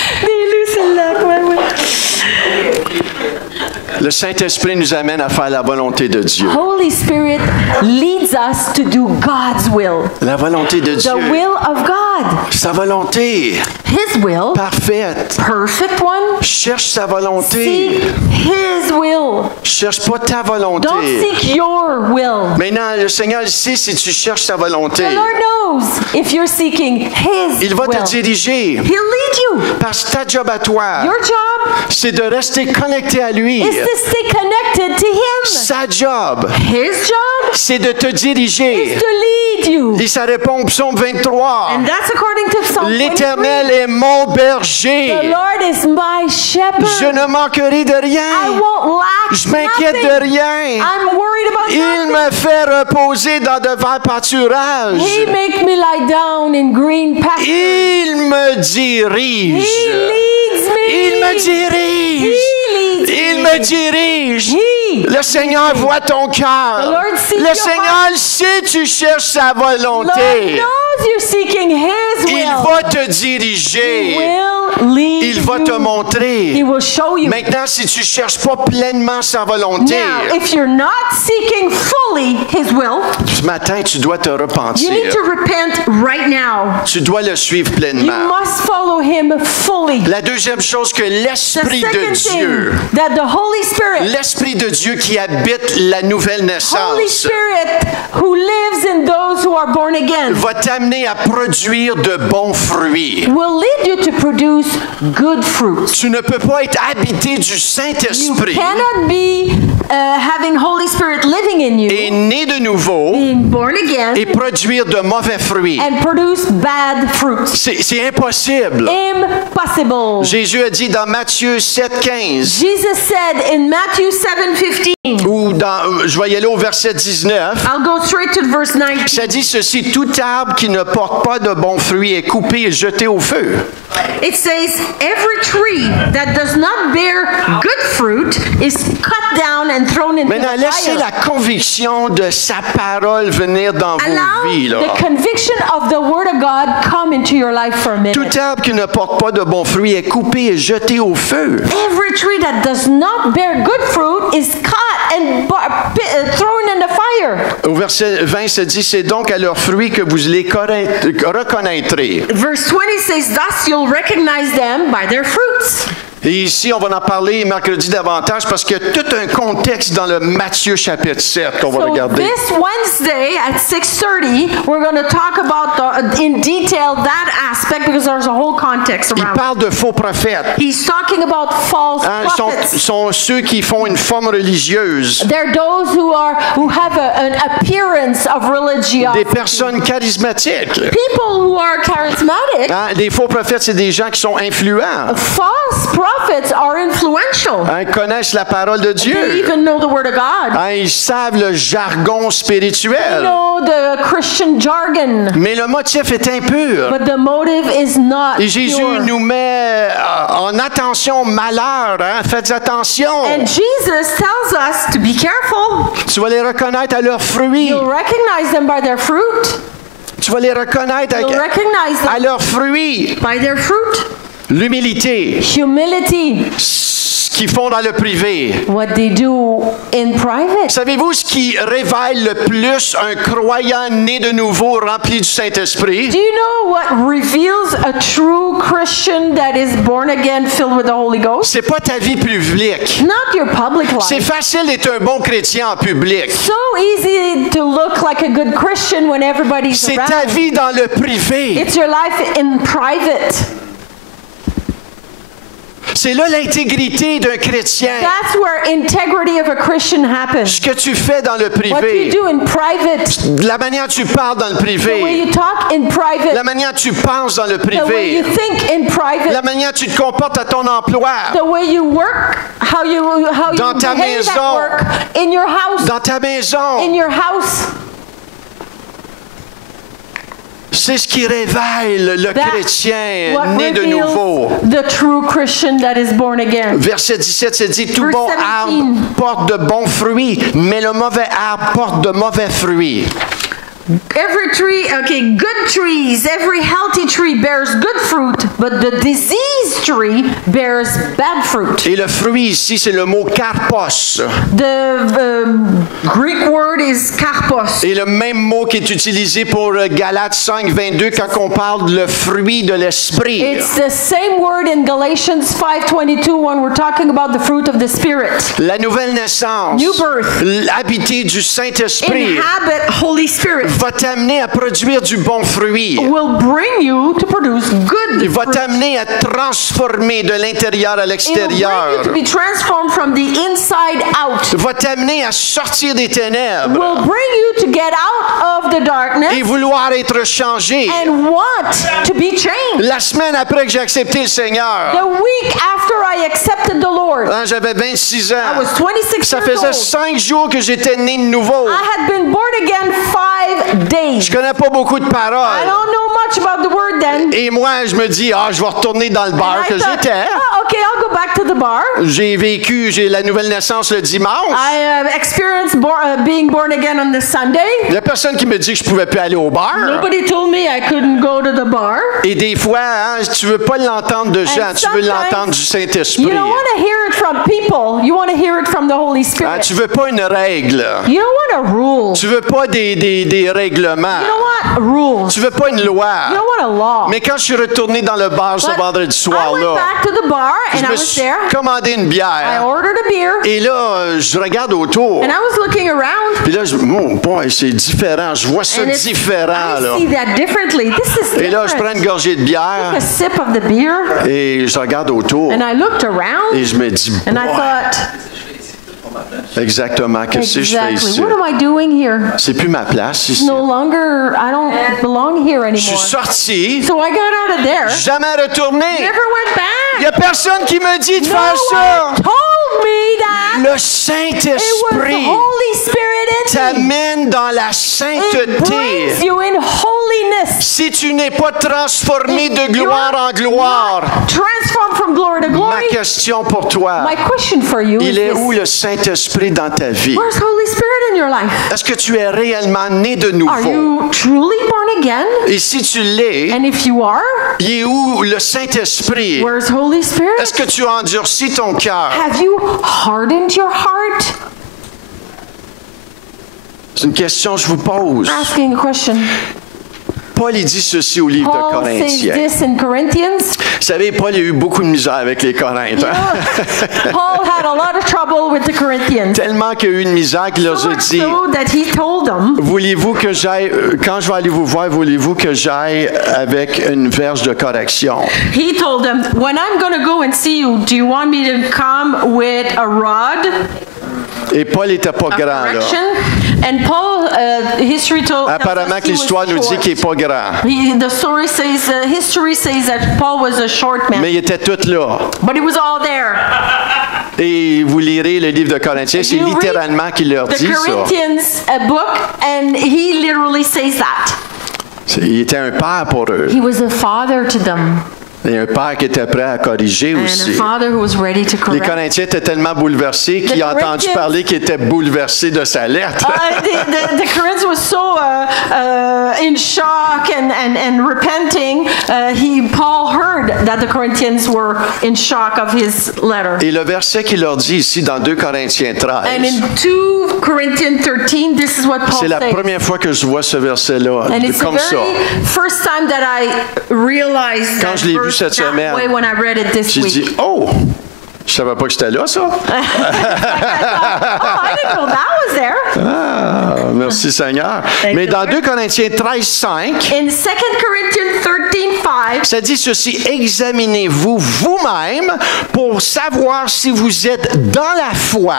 Le Saint-Esprit nous amène à faire la volonté de Dieu. Holy Spirit leads us to do God's will. La volonté de The Dieu. will of God. Sa volonté His will. parfaite. Perfect one. Cherche sa Seek volonté. His will. Cherche pas ta Don't volonté. seek your will. Maintenant, le Seigneur sait si tu cherches sa volonté. The Lord knows if you're seeking His Il va will. te diriger. He'll lead you. Parce que ta job à toi, Your job c'est de rester connecté à lui. is to stay connected to Him. Sa job, His job c'est de te diriger. is to lead you. Et ça répond au psaume 23. And that's according to Psalm 23. L'Éternel est mon The berger. Lord is my shepherd. Je ne manquerai de I rien. won't lack Je m'inquiète nothing. de rien. I'm worried about Il nothing. me fait reposer dans de verts pâturages. He makes me lie down in green pastures. Il me dirige. He leads me. Il me dirige. He leads Il me. me dirige. He. Le Seigneur voit ton The cœur. Lord sees Le your Seigneur sait tu cherches sa Lord volonté. knows you're seeking His will. Il va te He diriger. will lead Il va you. te He montrer. will show you. Maintenant, si tu cherches pas pleinement sa volonté, Now, if you're not seeking fully His will, ce matin, tu dois te you need repentir. to repent right now. Tu dois le suivre You pleinement. must follow Him fully. La deuxième chose que The l'Esprit de second Dieu, thing, that the Holy Spirit, l'Esprit de Dieu qui habite la nouvelle Holy naissance, Spirit who lives in those who are born again, va t'amener à produire de bons fruits. will lead you to produce good fruits. Tu ne peux pas être habité du You Saint-Esprit cannot be having Holy Spirit living in et you, né de nouveau being born et again, produire de mauvais fruits. and produce bad fruits. C'est impossible. Impossible. Jésus a dit dans Matthieu 7,15, Jesus said in Matthew 7:15, ou dans, je vais y aller au verset 19, I'll go straight to verse 19. ça dit ceci, tout arbre qui ne porte pas de bons fruits est coupé et jeté au feu. It says, every tree that does not bear good fruit is cut down and thrown into Maintenant, the laissez fire. la conviction de sa parole venir dans vos vies. Allow Là. the conviction of the Word of God come into your life for a minute. Tout arbre qui ne porte pas de bons fruits est coupé et jeté au feu. Every tree that does not bear good fruit is cut and thrown in the fire. Au verset 20, ça dit, c'est donc à leurs fruits que vous les reconnaîtrez. Verse 20 says, thus you'll recognize them by their fruits. Et ici, on va en parler mercredi davantage parce qu'il y a tout un contexte dans le Matthieu chapitre 7 qu'on va So regarder. this Wednesday at 6:30, we're going to talk about in detail that aspect because there's a whole context Il around it. parle de faux prophètes. He's talking about false Hein, prophets. sont ceux qui font une forme religieuse. They're those who have an appearance of Des religiosity. personnes charismatiques. People who are charismatic. Hein, les faux prophètes, c'est des gens qui sont influents. False prophets are influential. Hein, connaissent la parole de They Dieu. even know the Word of God. Hein, ils savent le jargon They spirituel. know the Christian jargon. Mais le motif est impur. But the motive is not Et Jésus pure. nous met en attention malheur. Hein? Faites attention. And Jesus tells us to be careful. Tu vas les reconnaître à leurs fruits. You'll recognize them by their fruit. Tu vas les reconnaître You'll recognize à them leurs fruits. by their fruit. L'humilité, Humility. ce qu'ils font dans le privé. What they do in private. Savez-vous ce qui révèle le plus un croyant né de nouveau rempli du Saint-Esprit? Do you know what reveals a true Christian that is born again filled with the Holy Ghost? C'est pas ta vie publique. Not your public C'est life. facile d'être un bon chrétien en public. So easy to look like a good Christian when everybody's C'est ta around. vie dans le privé. It's your life in private. C'est là l'intégrité d'un chrétien. That's where integrity of a Christian happens. Ce que tu fais dans le What you privé, do in private, la manière dont tu parles dans le the way privé, you talk in private, la manière dont tu penses dans le the way privé, you think in private, la manière dont tu te comportes à ton emploi, the way you work, how you Dans ta behave maison. at work, in your house, dans ta maison. in your house. C'est ce qui révèle le That's chrétien what né de nouveau. reveals the true Christian that is born again. Verset 17, c'est dit, tout Verse bon 17. arbre porte de bons fruits, mais le mauvais arbre porte de mauvais fruits. Every tree, okay, good trees, every healthy tree bears good fruit, but the diseased tree bears bad fruit. Et le fruit ici, c'est le mot karpos. The Greek word is karpos. Et le même mot qui est utilisé pour Galates 5, 22 quand on parle le fruit de l'esprit. It's the same word in Galatians 5:22 when we're talking about the fruit of the Spirit. La nouvelle naissance, New birth. l'habité du Saint-Esprit Inhabit Holy Spirit va t'amener à produire du bon fruit. will bring you to produce good Il va fruit. t'amener à transformer de l'intérieur à It will bring l'extérieur. you to be transformed from the inside out. Il va t'amener à sortir des ténèbres Will bring you to get out of the darkness et vouloir être changé. and want to be changed. La semaine après que j'ai accepté le Seigneur, The week after I accepted the Lord, hein, j'avais 26 I ans. was 26 Ça years faisait old. 5 jours que j'étais né de nouveau. I had been born again 5 days. Je connais pas beaucoup de I paroles. don't know much about the word then. Et moi, je me dis, je vais retourner dans le bar I que thought, j'étais. oh, okay, I'll go back to the bar. J'ai la nouvelle naissance le dimanche. I experienced being born again on the Sunday. Il y a personne qui me dit que je pouvais plus aller au bar. Nobody told me I couldn't go to the bar. Et des fois, tu veux pas l'entendre de gens, tu veux sometimes, l'entendre du Saint-Esprit. You don't want to hear it from people. You want to hear it from the Holy Spirit. Tu veux pas une règle. You don't want a rule. Tu veux pas des règlements. You don't want rules. Tu veux pas une loi. You don't want a law. Mais quand je suis retourné dans le bar ce But vendredi I went soir-là, back to the bar and je I me was suis there. commandé une I bière. ordered a beer Et là, je regarde autour. and I was looking around. Puis là, mon boy, c'est différent. Je vois ça And différent, là. I see that differently. This is Et là, je prends different. une gorgée de A bière sip of the beer et je regarde autour. and I looked around Et je me dis, and I boy, thought, exactement, qu'est-ce que je fais exactly, ici? what am I doing here? C'est plus ma place ici. No longer, I don't belong here Je suis anymore. sorti, So I got out of there. jamais retourné. Never went Il n'y back. a personne qui me dit de No faire ça. one told me that. Le It was the Saint-Esprit Holy Spirit in me. t'amène dans la It sainteté. brings you in holiness. Si tu n'es pas transformé If de gloire you're en gloire, not transformed from glory to ma glory. question pour toi, My question for you il est is où this. le Saint-Esprit dans ta vie? Where's Holy Spirit in your life? Est-ce que tu es réellement né de Are nouveau? you truly born again? Et si tu l'es, And if you are, il est où le Saint-Esprit? where's Holy Spirit? Est-ce que tu as endurci ton cœur? Have you hardened your heart? C'est une question que je vous pose. Asking a question. Paul, il dit ceci au livre de Paul says Corinthiens. this in Corinthians. Vous savez, Paul a eu beaucoup de misère avec les Corinthes. hein? Paul had a lot of trouble with the Corinthians. Tellement qu'il a eu de misère qu'il leur So a much dit, so that he told them, voulez-vous que j'aille, quand je vais aller vous voir, voulez-vous que j'aille avec une verge de correction? he told them, when I'm going to go and see you, do you want me to come with a rod Et Paul n'était pas of grand, là. correction? And Paul, history told Apparemment que l'histoire nous dit qu'il n'est pas grand. The story says, history says that Paul was a short man, Mais il était tout là. but he was all there. Et vous lirez le livre de Corinthiens, c'est You read littéralement qu'il leur The dit ça. Corinthians book, and he literally says that. Il était un père pour eux. He was a father to them, Et un père qui était prêt à corriger and a aussi. father who was ready to Les correct. Corinthiens étaient tellement bouleversés qu'il a entendu Corinthians- parler qu'il était bouleversé de sa lettre. The Corinthians was so in shock and repenting. Paul heard that the Corinthians were in shock of his letter. Et le verset qu'il leur dit ici dans 2 Corinthiens And 13, in 2 Corinthians 13, this is what Paul c'est la says. première fois que je vois ce verset-là, And it's the comme ça. very first time that I realized Quand that je l'ai vu verse cette that semaine, way when I read it this J'ai week. dit, oh, je savais pas que c'était là, ça. Oh, I didn't know that was there. Ah, Merci Seigneur. Mais dans 2 Corinthiens 13:5, In 2 Corinthians 13:5, ça dit ceci, examinez-vous vous-même pour savoir si vous êtes dans la foi,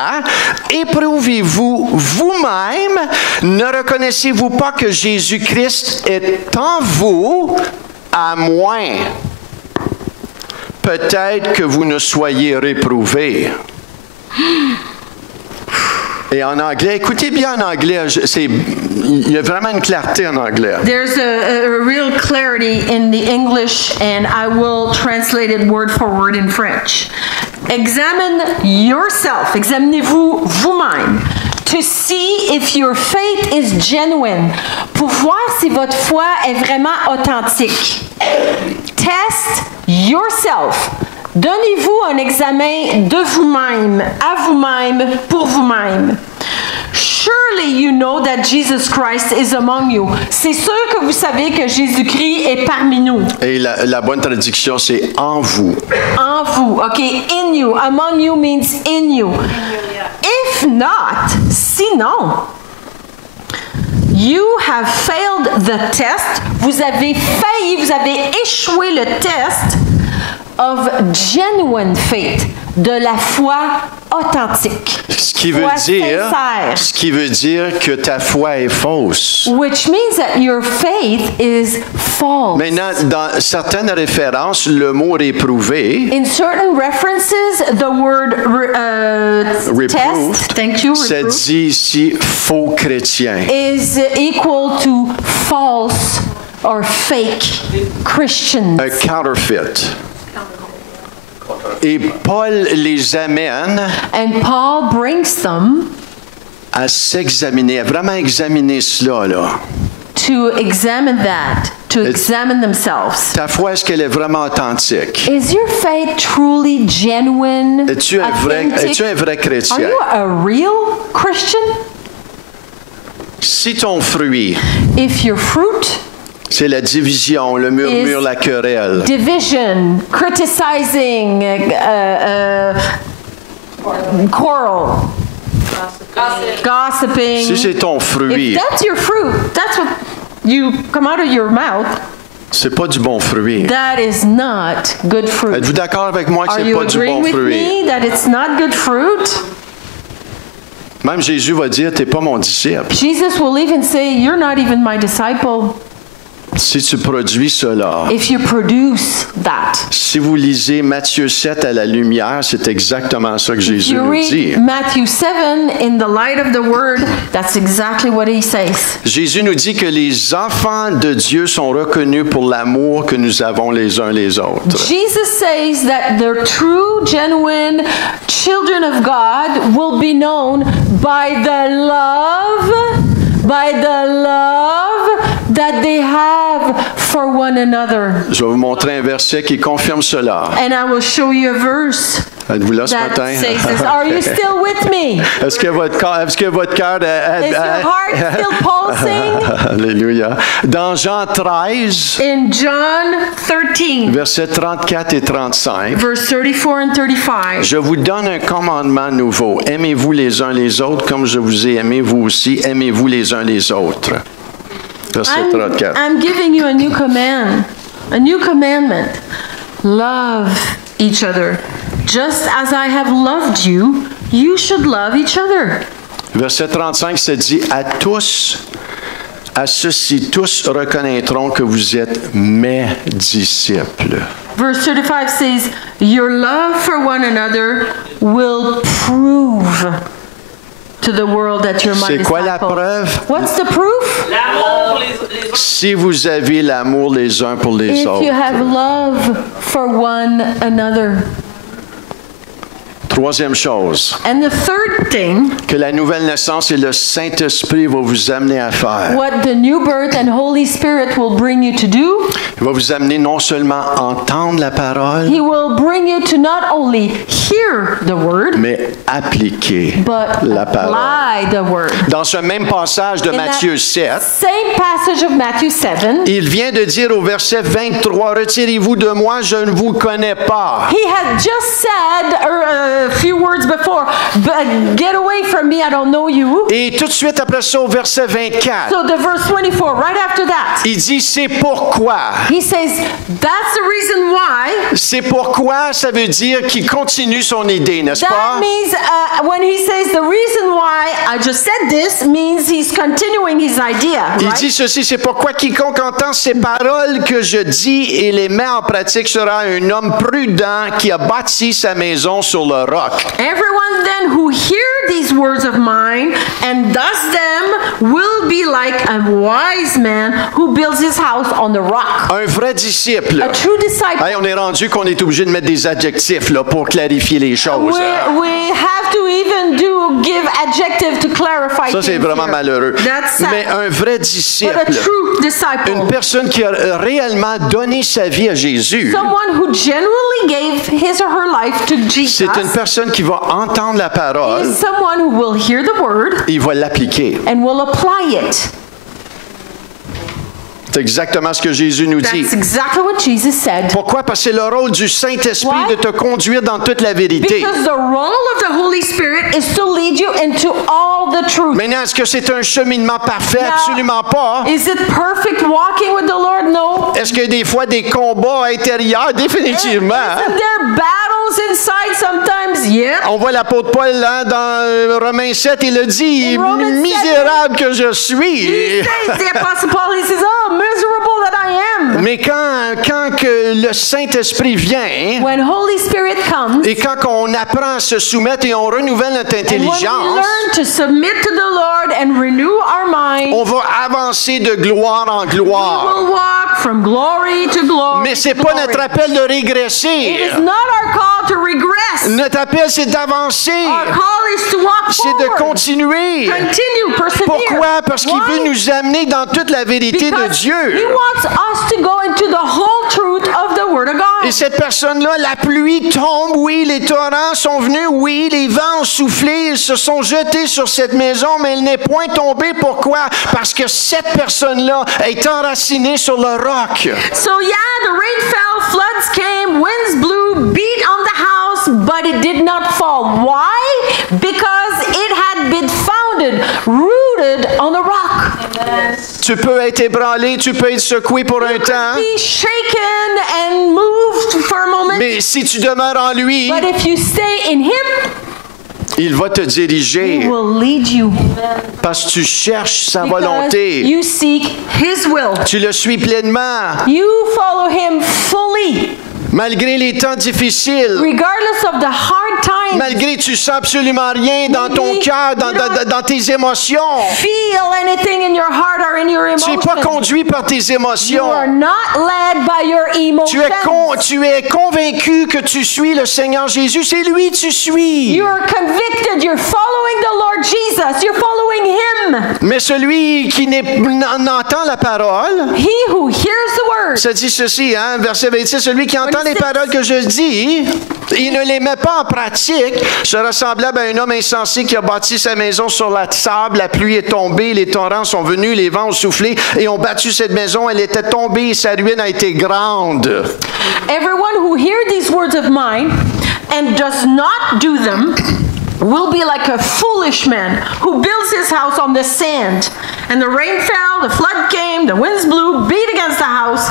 éprouvez-vous vous-même, ne reconnaissez-vous pas que Jésus-Christ est en vous, à moins peut-être que vous ne soyez réprouvés. Et en anglais, écoutez bien en anglais, il y a vraiment une clarté en anglais. there's a real clarity in the English, and I will translate it word for word in French. Examine yourself, examinez-vous vous-même, to see if your faith is genuine, pour voir si votre foi est vraiment authentique. Test yourself. Donnez-vous un examen de vous-même, à vous-même, pour vous-même. Surely you know that Jesus Christ is among you. C'est sûr que vous savez que Jésus-Christ est parmi nous. Et la bonne traduction, c'est en vous. En vous, ok? In you. Among you means in you. If not, sinon, you have failed the test. Vous avez failli, vous avez échoué le test of genuine faith, de la foi authentique. Ce qui veut Foi dire, sincère. ce qui veut dire que ta foi est fausse. Which means that your faith is false. Maintenant, dans certaines références, le mot réprouvé, In certain references, the word reproved, test, thank you, ça reproved, dit ici faux chrétien. is equal to false or fake Christians. Un counterfeit. Et Paul les amène And Paul brings them à s'examiner, à vraiment examiner cela, là. to examine that, to examine themselves. Ta foi, est-ce qu'elle est vraiment authentique? Is your faith truly genuine? Es-tu un vrai Are chrétien? you a real Christian? Si ton fruit, If your fruit c'est la division, le murmure, is la querelle, division, criticizing, quarrel, gossiping. si c'est ton fruit, If that's your fruit, that's what you come out of your mouth, c'est pas du bon fruit. that is not good fruit. Êtes-vous d'accord avec moi que Are c'est you pas du agreeing bon with fruit? me that it's not good fruit? Même Jésus va dire, t'es pas mon disciple. Jesus will even say, you're not even my disciple Si tu produis cela. if you produce that. Si vous lisez Matthieu 7 à la lumière, c'est exactement ça que Jésus You nous dit. read Matthew 7 in the light of the word, that's exactly what he says. Jésus nous dit que les enfants de Dieu sont reconnus pour l'amour que nous avons les uns les autres. Jesus says that the true, genuine children of God will be known by the love that they have for one another. Je vais vous montrer un verset qui confirme cela. And I will show you a verse Êtes-vous là ce that matin? says this. Are you still with me? Est-ce que votre cœur... Is your heart still pulsing? Alléluia. Dans Jean 13, In John 13, versets 34 et 35, verse 34 and 35. je vous donne un commandement nouveau. Aimez-vous les uns les autres comme je vous ai aimé, vous aussi. Aimez-vous les uns les autres. Verset 34. I'm giving you a new commandment. Love each other. Just as I have loved you, you should love each other. Verset 35, ça dit, à ceux-ci tous reconnaîtront que vous êtes mes disciples. Verse 35 says, your love for one another will prove to the world that you're my C'est quoi la disciple. preuve? What's the proof? L'amour pour les autres. Si vous avez l'amour les uns pour les If you autres. have love for one another. Troisième chose, And the third thing, que la nouvelle naissance et le Saint-Esprit va vous amener à faire. what the new birth and Holy Spirit will bring you to do, Il va vous amener non seulement à entendre la parole, He will bring you to not only hear the word, mais appliquer but la parole. apply the word. Dans ce même passage de In Matthieu that 7, same passage of Matthew 7, il vient de dire au verset 23, « Retirez-vous de moi, je ne vous connais pas. he had just said a few words before, but get away from me, I don't know you. Et tout de suite après ça, au verset 24, So the verse 24, right after that, il dit, c'est pourquoi. he says, that's the reason why. C'est pourquoi, ça veut dire qu'il continue son idée, n'est-ce That pas? means when he says the reason why I just said this means he's continuing his idea, Il right? dit ceci, c'est pourquoi quiconque entend ces paroles que je dis et les met en pratique sera un homme prudent qui a bâti sa maison sur le roc. Everyone then who hear these words of mine and does them will be like a wise man who builds his house on the rock. Un vrai disciple. A true disciple. Hey, on est rendu qu'on est obligé de mettre des adjectifs là, pour clarifier les choses. We have to even give adjective to clarify Ça, c'est things vraiment here. malheureux. That's sad. Mais un vrai But a disciple, true disciple. une personne qui a réellement donné sa vie à Jésus, Someone who genuinely gave his or her life to Jesus c'est une personne qui va entendre la parole, is someone who will hear the word il va l'appliquer. and will apply it. C'est exactement ce que Jésus nous dit. That's exactly what Jesus said. Pourquoi? Parce que c'est le rôle du Saint-Esprit Why? de te conduire dans toute la vérité. Because the role of the Holy Spirit is to lead you into all the truth. Maintenant, est-ce que c'est un cheminement parfait? Now, Absolument pas. Is it perfect walking with the Lord? No. Est-ce qu'il y a des fois des combats intérieurs? Définitivement. Isn't there battles inside sometimes? Yeah. On voit l'apôtre Paul là, dans Romains 7, il le dit, In Romans 7, misérable que je He suis. says, the Apostle Paul, he says, oh, miserable that I am. Mais quand que le Saint-Esprit vient, When Holy Spirit comes, et quand on apprend à se soumettre et on renouvelle notre and when we intelligence, learn to submit to the Lord and renew our mind, on va avancer de gloire en we gloire. will walk from glory to glory. Mais c'est to pas glory. notre appel de It régresser. is not our call to regress. Notre appel, c'est d'avancer. Our call is to walk C'est de forward. continuer. Continue, persevere. Pourquoi? Parce qu'il Why? veut nous amener dans toute la vérité de Because He Dieu. wants us to go into the whole truth of the Word of God. Et cette personne-là, la pluie tombe, oui, les torrents sont venus, oui, les vents ont soufflé, ils se sont jetés sur cette maison, mais elle n'est point tombée. Pourquoi? Parce que cette personne-là est enracinée sur le roc. So yeah, the rain fell, floods came, winds blew, beat on the house, but it did not fall. Why? Because it had been founded, rooted on the rock. Tu peux être ébranlé, tu peux être secoué pour un temps, Be shaken and moved for a moment, mais si tu demeures en lui, but if you stay in Him, il va te He diriger will lead you. parce que tu cherches sa Because volonté. you seek His will. Tu le suis pleinement, You follow Him fully, malgré les temps difficiles. regardless of the hard times. Malgré tu sens absolument rien dans ton Maybe cœur, dans, you don't dans tes émotions. Feel anything in your heart or in your Tu n'es emotions. pas conduit par tes You émotions. are not led by your emotions. Tu es convaincu que tu suis le Seigneur Jésus. C'est lui que tu suis. You are convicted. You're following the Lord Jesus. You're following Him. Mais celui qui n'entend la parole, He who hears the word. ça dit ceci, hein, verset 26, celui qui entend les 26. paroles que je dis, il ne les met pas en pratique, sera semblable à un homme insensé qui a bâti sa maison sur la sable, la pluie est tombée, les torrents sont venus, les vents ont soufflé et ont battu cette maison, elle était tombée et sa ruine a été grande. Everyone who hears these words of mine and does not do them will be like a foolish man who builds his house on the sand. And the rain fell, the flood came, the winds blew, beat against the house,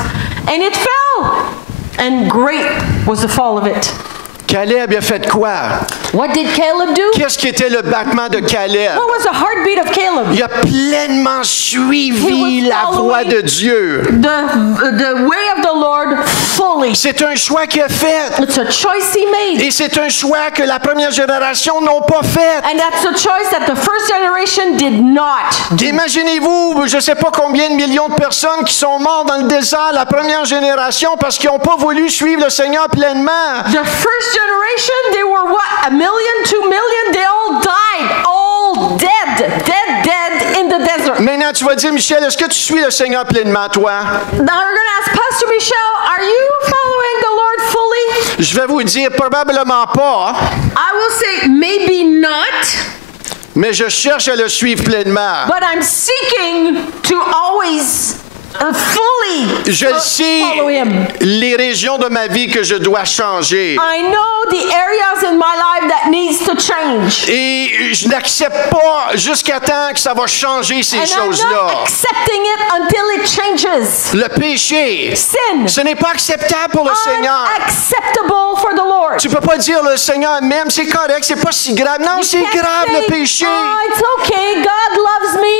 and it fell. And great was the fall of it. Caleb a fait quoi? What did Caleb do? Qu'est-ce qui était le battement de Caleb? What was the heartbeat of Caleb? Il a pleinement suivi He was la voie de Dieu. The way of the Lord fully. C'est un choix qu'il a fait. It's a choice he made. Et c'est un choix que la première génération n'ont pas fait. And that's a choice that the first generation did not do. Imaginez-vous, je ne sais pas combien de millions de personnes qui sont mortes dans le désert, la première génération, parce qu'ils n'ont pas voulu suivre le Seigneur pleinement. The first generation, they were what? 1 million, 2 million? They all died. All dead. Dead in the desert. Maintenant, tu vas dire, Michel, est-ce que tu suis le Seigneur pleinement, toi? Now we're going to ask Pastor Michelle, are you following the Lord fully? Je vais vous dire, probablement pas, I will say maybe not, mais je cherche à le suivre pleinement. but I'm seeking to always fully Je sais follow him. les régions de ma vie que je dois changer. I know the areas in my life that needs to change. Et je n'accepte pas jusqu'à temps que ça va changer ces And I'm choses-là. not accepting it until it changes. Le péché, Sin. ce n'est pas acceptable pour le Seigneur. Unacceptable for the Lord. Tu peux pas dire le Seigneur m'aime, c'est correct, c'est pas si grave. Non, c'est Can't grave say, le péché. "Oh, it's okay, God loves me."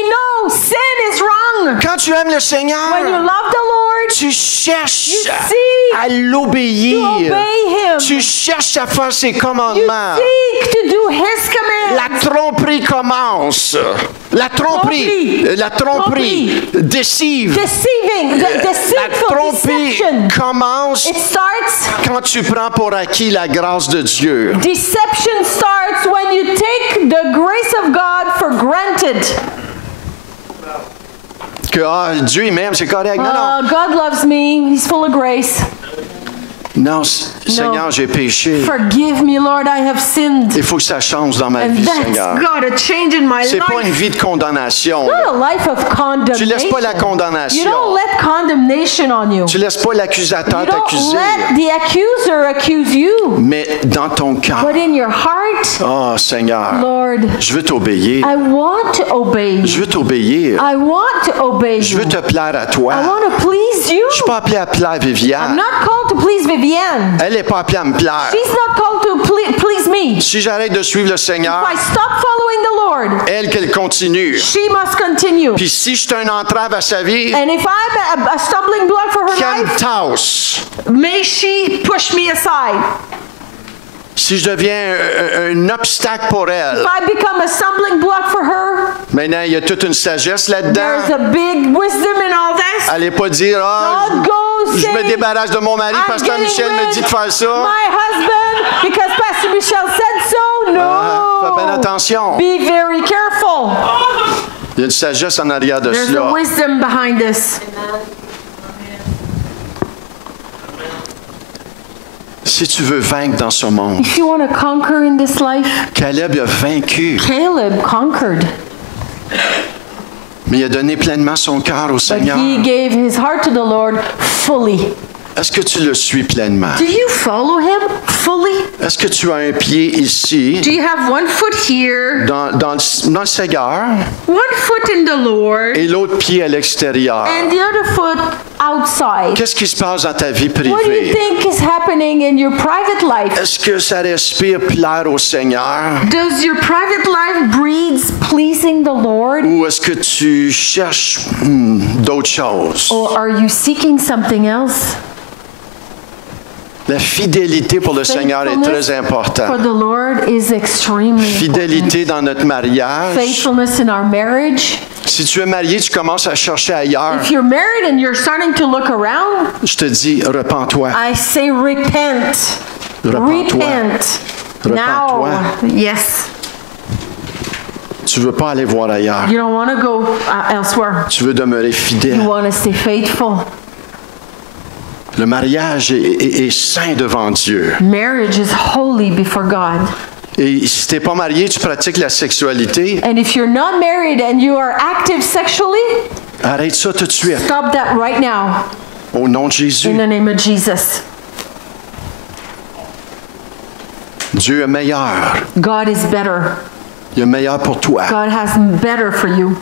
No, sin is wrong. Quand tu aimes le When you Seigneur, love the Lord, tu cherches You seek à l'obéir. to obey him. Tu cherches à faire ses You commandements. seek to do his commands. La tromperie commence. La tromperie. La tromperie. Décive. Deceiving, the La deceitful tromperie deception. commence It starts, quand tu prends pour acquis la grâce de Dieu. deception starts when you take the grace of God for granted. Que Dieu il m'aime, c'est correct. Non, God loves me, he's full of grace. non. Non, Seigneur, j'ai péché. Forgive me, Lord, I have sinned. Il faut que ça change dans ma And vie, that's Seigneur. got to change in my C'est pas une life. vie de condamnation. Not a life of condemnation. Tu laisses pas la You condamnation. don't let condemnation on you. Tu laisses pas l'accusateur You don't t'accuser. let the accuser accuse you. Mais dans ton cœur, But in your heart, oh Seigneur, Lord, je veux t'obéir. I want to obey Je you. veux t'obéir. I want to obey Je you. veux te plaire à toi. I want to please you. Je suis pas appelé à plaire I'm Viviane. not called to please Vivienne. Elle n'est pas appelée à me plaire. She's not called to please me. Si j'arrête de suivre le Seigneur, If I stop following the Lord, elle qu'elle continue. she must continue. Puis si je suis un entrave à sa vie, And if I'm a stumbling block for her qu'elle me life, tasse. may she push me aside. Si je deviens un obstacle pour elle, If I become a stumbling block for her, maintenant il y a toute une sagesse là-dedans. there's a big wisdom in all this. Allez pas dire, God goes je me saying, débarrasse de mon mari, I'm Pasteur getting Michel me rid dit de faire ça. my husband because Pastor Michel said so. No. Fais bien attention. Be very careful. Il y a une sagesse en arrière de There's a cela. wisdom behind this. Si tu veux vaincre dans ce monde, If you want to conquer in this life, Caleb a vaincu, Caleb conquered. mais il a donné pleinement son cœur au But Seigneur. he gave his heart to the Lord fully. Est-ce que tu le suis pleinement? Do you follow him fully? Est-ce que tu as un pied ici, Do you have one foot here, dans le Seigneur, one foot in the Lord, et l'autre pied à l'extérieur? and the other foot outside? Qu'est-ce qui se passe dans ta vie What do you privée? think is happening in your private life? Est-ce que ça respire plaire au Seigneur? Does your private life breathe pleasing the Lord? Ou est-ce que tu cherches d'autres choses? Or are you seeking something else? La fidélité pour le Seigneur est très For importante. the Lord is extremely important. Fidélité dans notre mariage. Faithfulness in our marriage. Si tu es marié, tu commences à chercher ailleurs. If you're married and you're starting to look around, Je te dis, repens-toi. I say repent. Repens-toi. Repent. Repens-toi. Now. Yes. Tu veux pas aller voir ailleurs. You don't want to go elsewhere. Tu veux demeurer You fidèle. want to stay faithful. Le mariage est saint devant Dieu. Marriage is holy before God. Et si tu n'es pas marié, tu pratiques la sexualité, And if you're not married and you are active sexually, arrête ça tout de suite. stop that right now Au nom de Jésus. in the name of Jesus. Dieu est meilleur. God is better. Il est meilleur pour toi. God has better for you.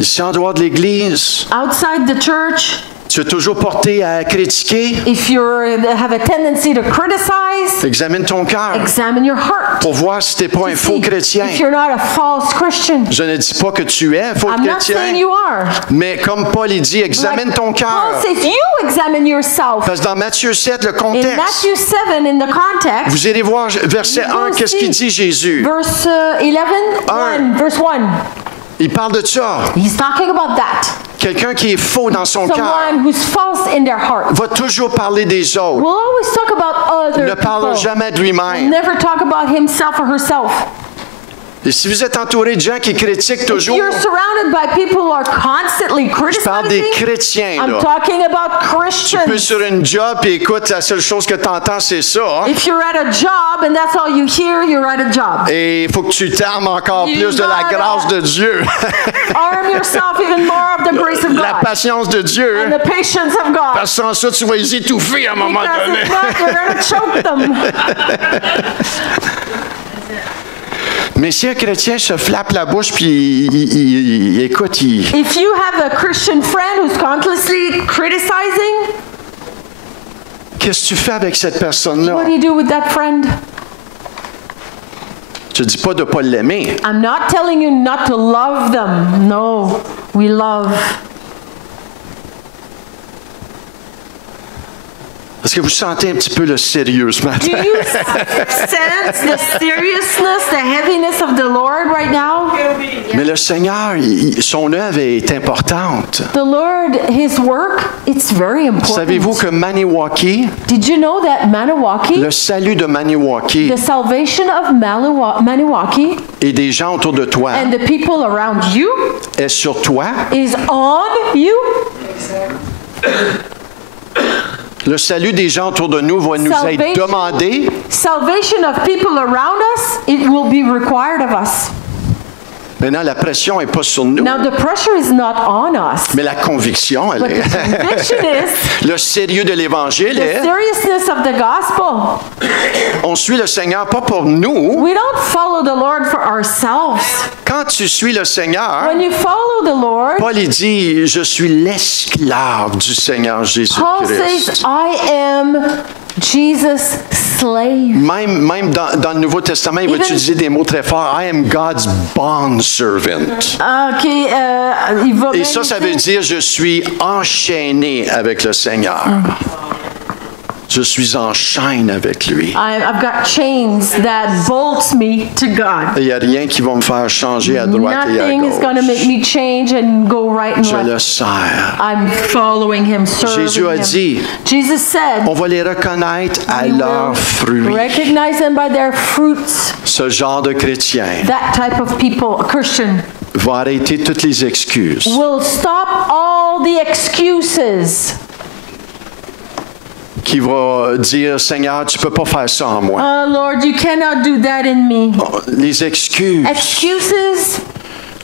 Ici, en dehors de l'Église, Outside the church, tu es toujours porté à critiquer. if you have a tendency to criticize, Examine ton cœur examine your heart. pour voir si tu n'es pas un faux See chrétien. if you're not a false Christian. Je ne dis pas que tu es un faux I'm not saying chrétien, you are. mais comme Paul il dit, examine Like ton Paul cœur. says you examine yourself. Parce que dans Matthieu 7, le In contexte, Matthew 7, in the context, vous irez voir verset You will 1, qu'est-ce qu'il see. dit Jésus? verse 11, verse 1. Il parle de ça. He's talking about that. Quelqu'un qui est faux dans son cœur Someone who's false in their heart. va toujours parler des autres. Will always talk about Ne other parle people. jamais de lui-même. Never talk about himself or herself. Et si vous êtes entouré de gens qui critiquent toujours, You're surrounded by people who are constantly je parle des criticizing. chrétiens, I'm là. talking about Tu peux Christians. sur une job et écoute, la seule chose que tu entends, c'est ça. Hein? If you're at a job and that's all you hear, you're at a job. Et il faut que tu t'armes encore You plus de la gotta- grâce de Dieu. Arm yourself even more of the grace of La God patience de Dieu. and the patience of God. Parce que sans ça, tu vas les étouffer à un moment Because donné. if not, you're going to choke them. Mais si un chrétien se flappe la bouche puis écoute, If you have a Christian friend who's constantly criticizing, qu'est-ce que tu fais avec cette personne-là? what do you do with that friend? Je ne dis pas de ne pas l'aimer. I'm not telling you not to love them. No, we love. Est-ce que vous sentez un petit peu le sérieux ce Do matin? you sense the seriousness, the heaviness of the Lord right now? Mais le Seigneur, son œuvre est importante. The Lord, His work, it's very important. Savez-vous que Maniwaki, Did you know that Maniwaki, le salut de Maniwaki the salvation of Maniwaki et des gens autour de toi and the people around you est sur toi? is on you? Le salut des gens autour de nous va nous être Salvation. demandé. Salvation of people around us, it will be required of us. Maintenant, la pression n'est pas sur nous, Now the pressure is not on us, mais la conviction, elle but the est. conviction is Le sérieux de l'Évangile the est, seriousness of the gospel. on suit le Seigneur pas pour nous. We don't follow the Lord for ourselves. Quand tu suis le Seigneur, When you follow the Lord, Paul il dit, je suis l'esclave du Seigneur Paul Jésus-Christ. says, I am Jesus' slave. Même dans le Nouveau Testament, il va Even- utiliser des mots très forts. I am God's bondservant. Il va Et même ça veut dire- dire je suis enchaîné avec le Seigneur. Je suis en chaîne avec lui. I've got chains that bolts me to God. Il n'y a rien qui va me faire changer à droite et à Nothing is going to make gauche. me change and go right and Je le left. sers. I'm following Him, serving Jésus a Him. dit, Jesus said, on va les reconnaître à "We will leurs fruits. recognize them by their fruits." Ce genre de chrétien That type of people, a Christian, va arrêter toutes les excuses. will stop all the excuses. Qui va dire, Seigneur, tu peux pas faire ça en moi. Oh Lord, you cannot do that in me. Les excuses, Excuses,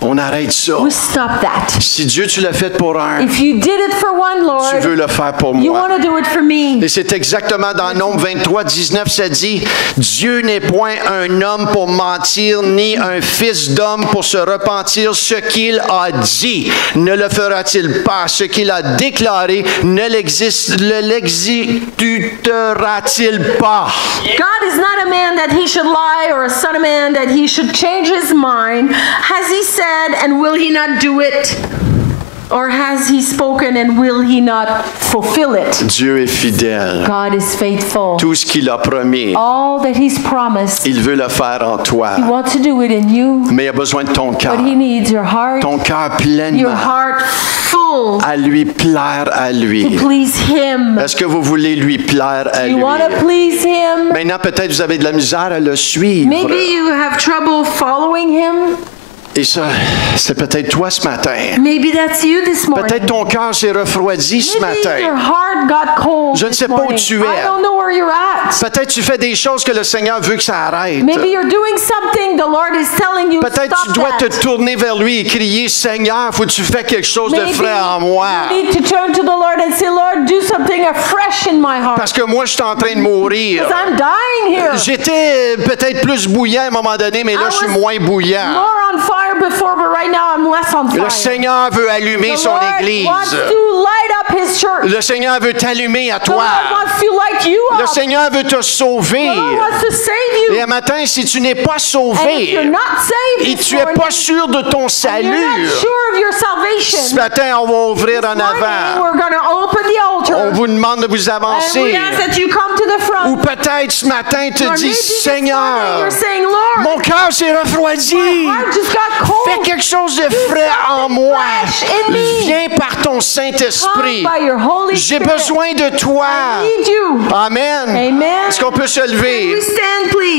on arrête ça. we stop that. Si Dieu, tu l'as fait pour un, If you did it for one, tu veux Lord, le faire pour you moi. want to do it for me. Et c'est exactement dans Nombre 23, 19, ça dit, Dieu n'est point un homme pour mentir, ni un fils d'homme pour se repentir. Ce qu'il a dit, ne le fera-t-il pas? Ce qu'il a déclaré, ne l'exécutera-t-il pas? God is not a man that He should lie, or a son of man that He should change His mind. Has He said, and will He not do it? Or has He spoken, and will He not fulfill it? Dieu est fidèle. God is faithful. Tout ce qu'il a promis, All that He's promised, il veut le faire en toi. He wants to do it in you, Mais il a besoin de ton cœur. but He needs your heart, Ton cœur your pleinement heart full à lui plaire à lui. to please Him. Est-ce que vous voulez lui plaire à You lui? want to please Him? Maintenant, peut-être vous avez de la misère à le suivre. Maybe you have trouble following Him. Et ça, c'est peut-être toi ce matin. Maybe that's you this morning. Peut-être ton cœur s'est refroidi ce Maybe your matin. heart got cold Je ne this sais pas où morning. tu es. I don't know where you're at. Peut-être tu fais des choses que le Seigneur veut que ça arrête. Maybe you're doing something the Lord is telling you Peut-être stop tu dois that. te tourner vers lui et crier, Seigneur, faut que tu fasses quelque chose de Maybe frais en moi. you need to turn to the Lord and say, Lord, do something afresh in my heart. Parce que moi, je suis en train de mourir. Because I'm dying here. J'étais peut-être plus bouillant à un moment donné, mais là, je suis moins bouillant. More on fire before, but right now I'm less on fire. Le Seigneur veut allumer The son Lord Église. wants to light up His church. Le Seigneur veut t'allumer à The toi. Lord wants to light you Le up. Seigneur veut te The sauver. Lord wants to save you. Et un matin, si tu n'es pas And if sauvé you're not saved et this tu n'es morning, pas sûr de ton you're salut, not sure of your ce salvation, matin, on va ouvrir en this morning avant. we're going to open the altar. On vous demande de vous And we avancer. ask that you come to the Ou front. peut-être ce matin, tu Or te dis, maybe this morning Seigneur, you're saying, Lord, mon cœur s'est refroidi. my heart just got Fais cold. quelque chose de frais en moi. fresh in me. Viens par ton Come Saint-Esprit. by your Holy J'ai Spirit. besoin de toi. I need you. Amen. Amen. Est-ce qu'on peut se lever? We stand, please.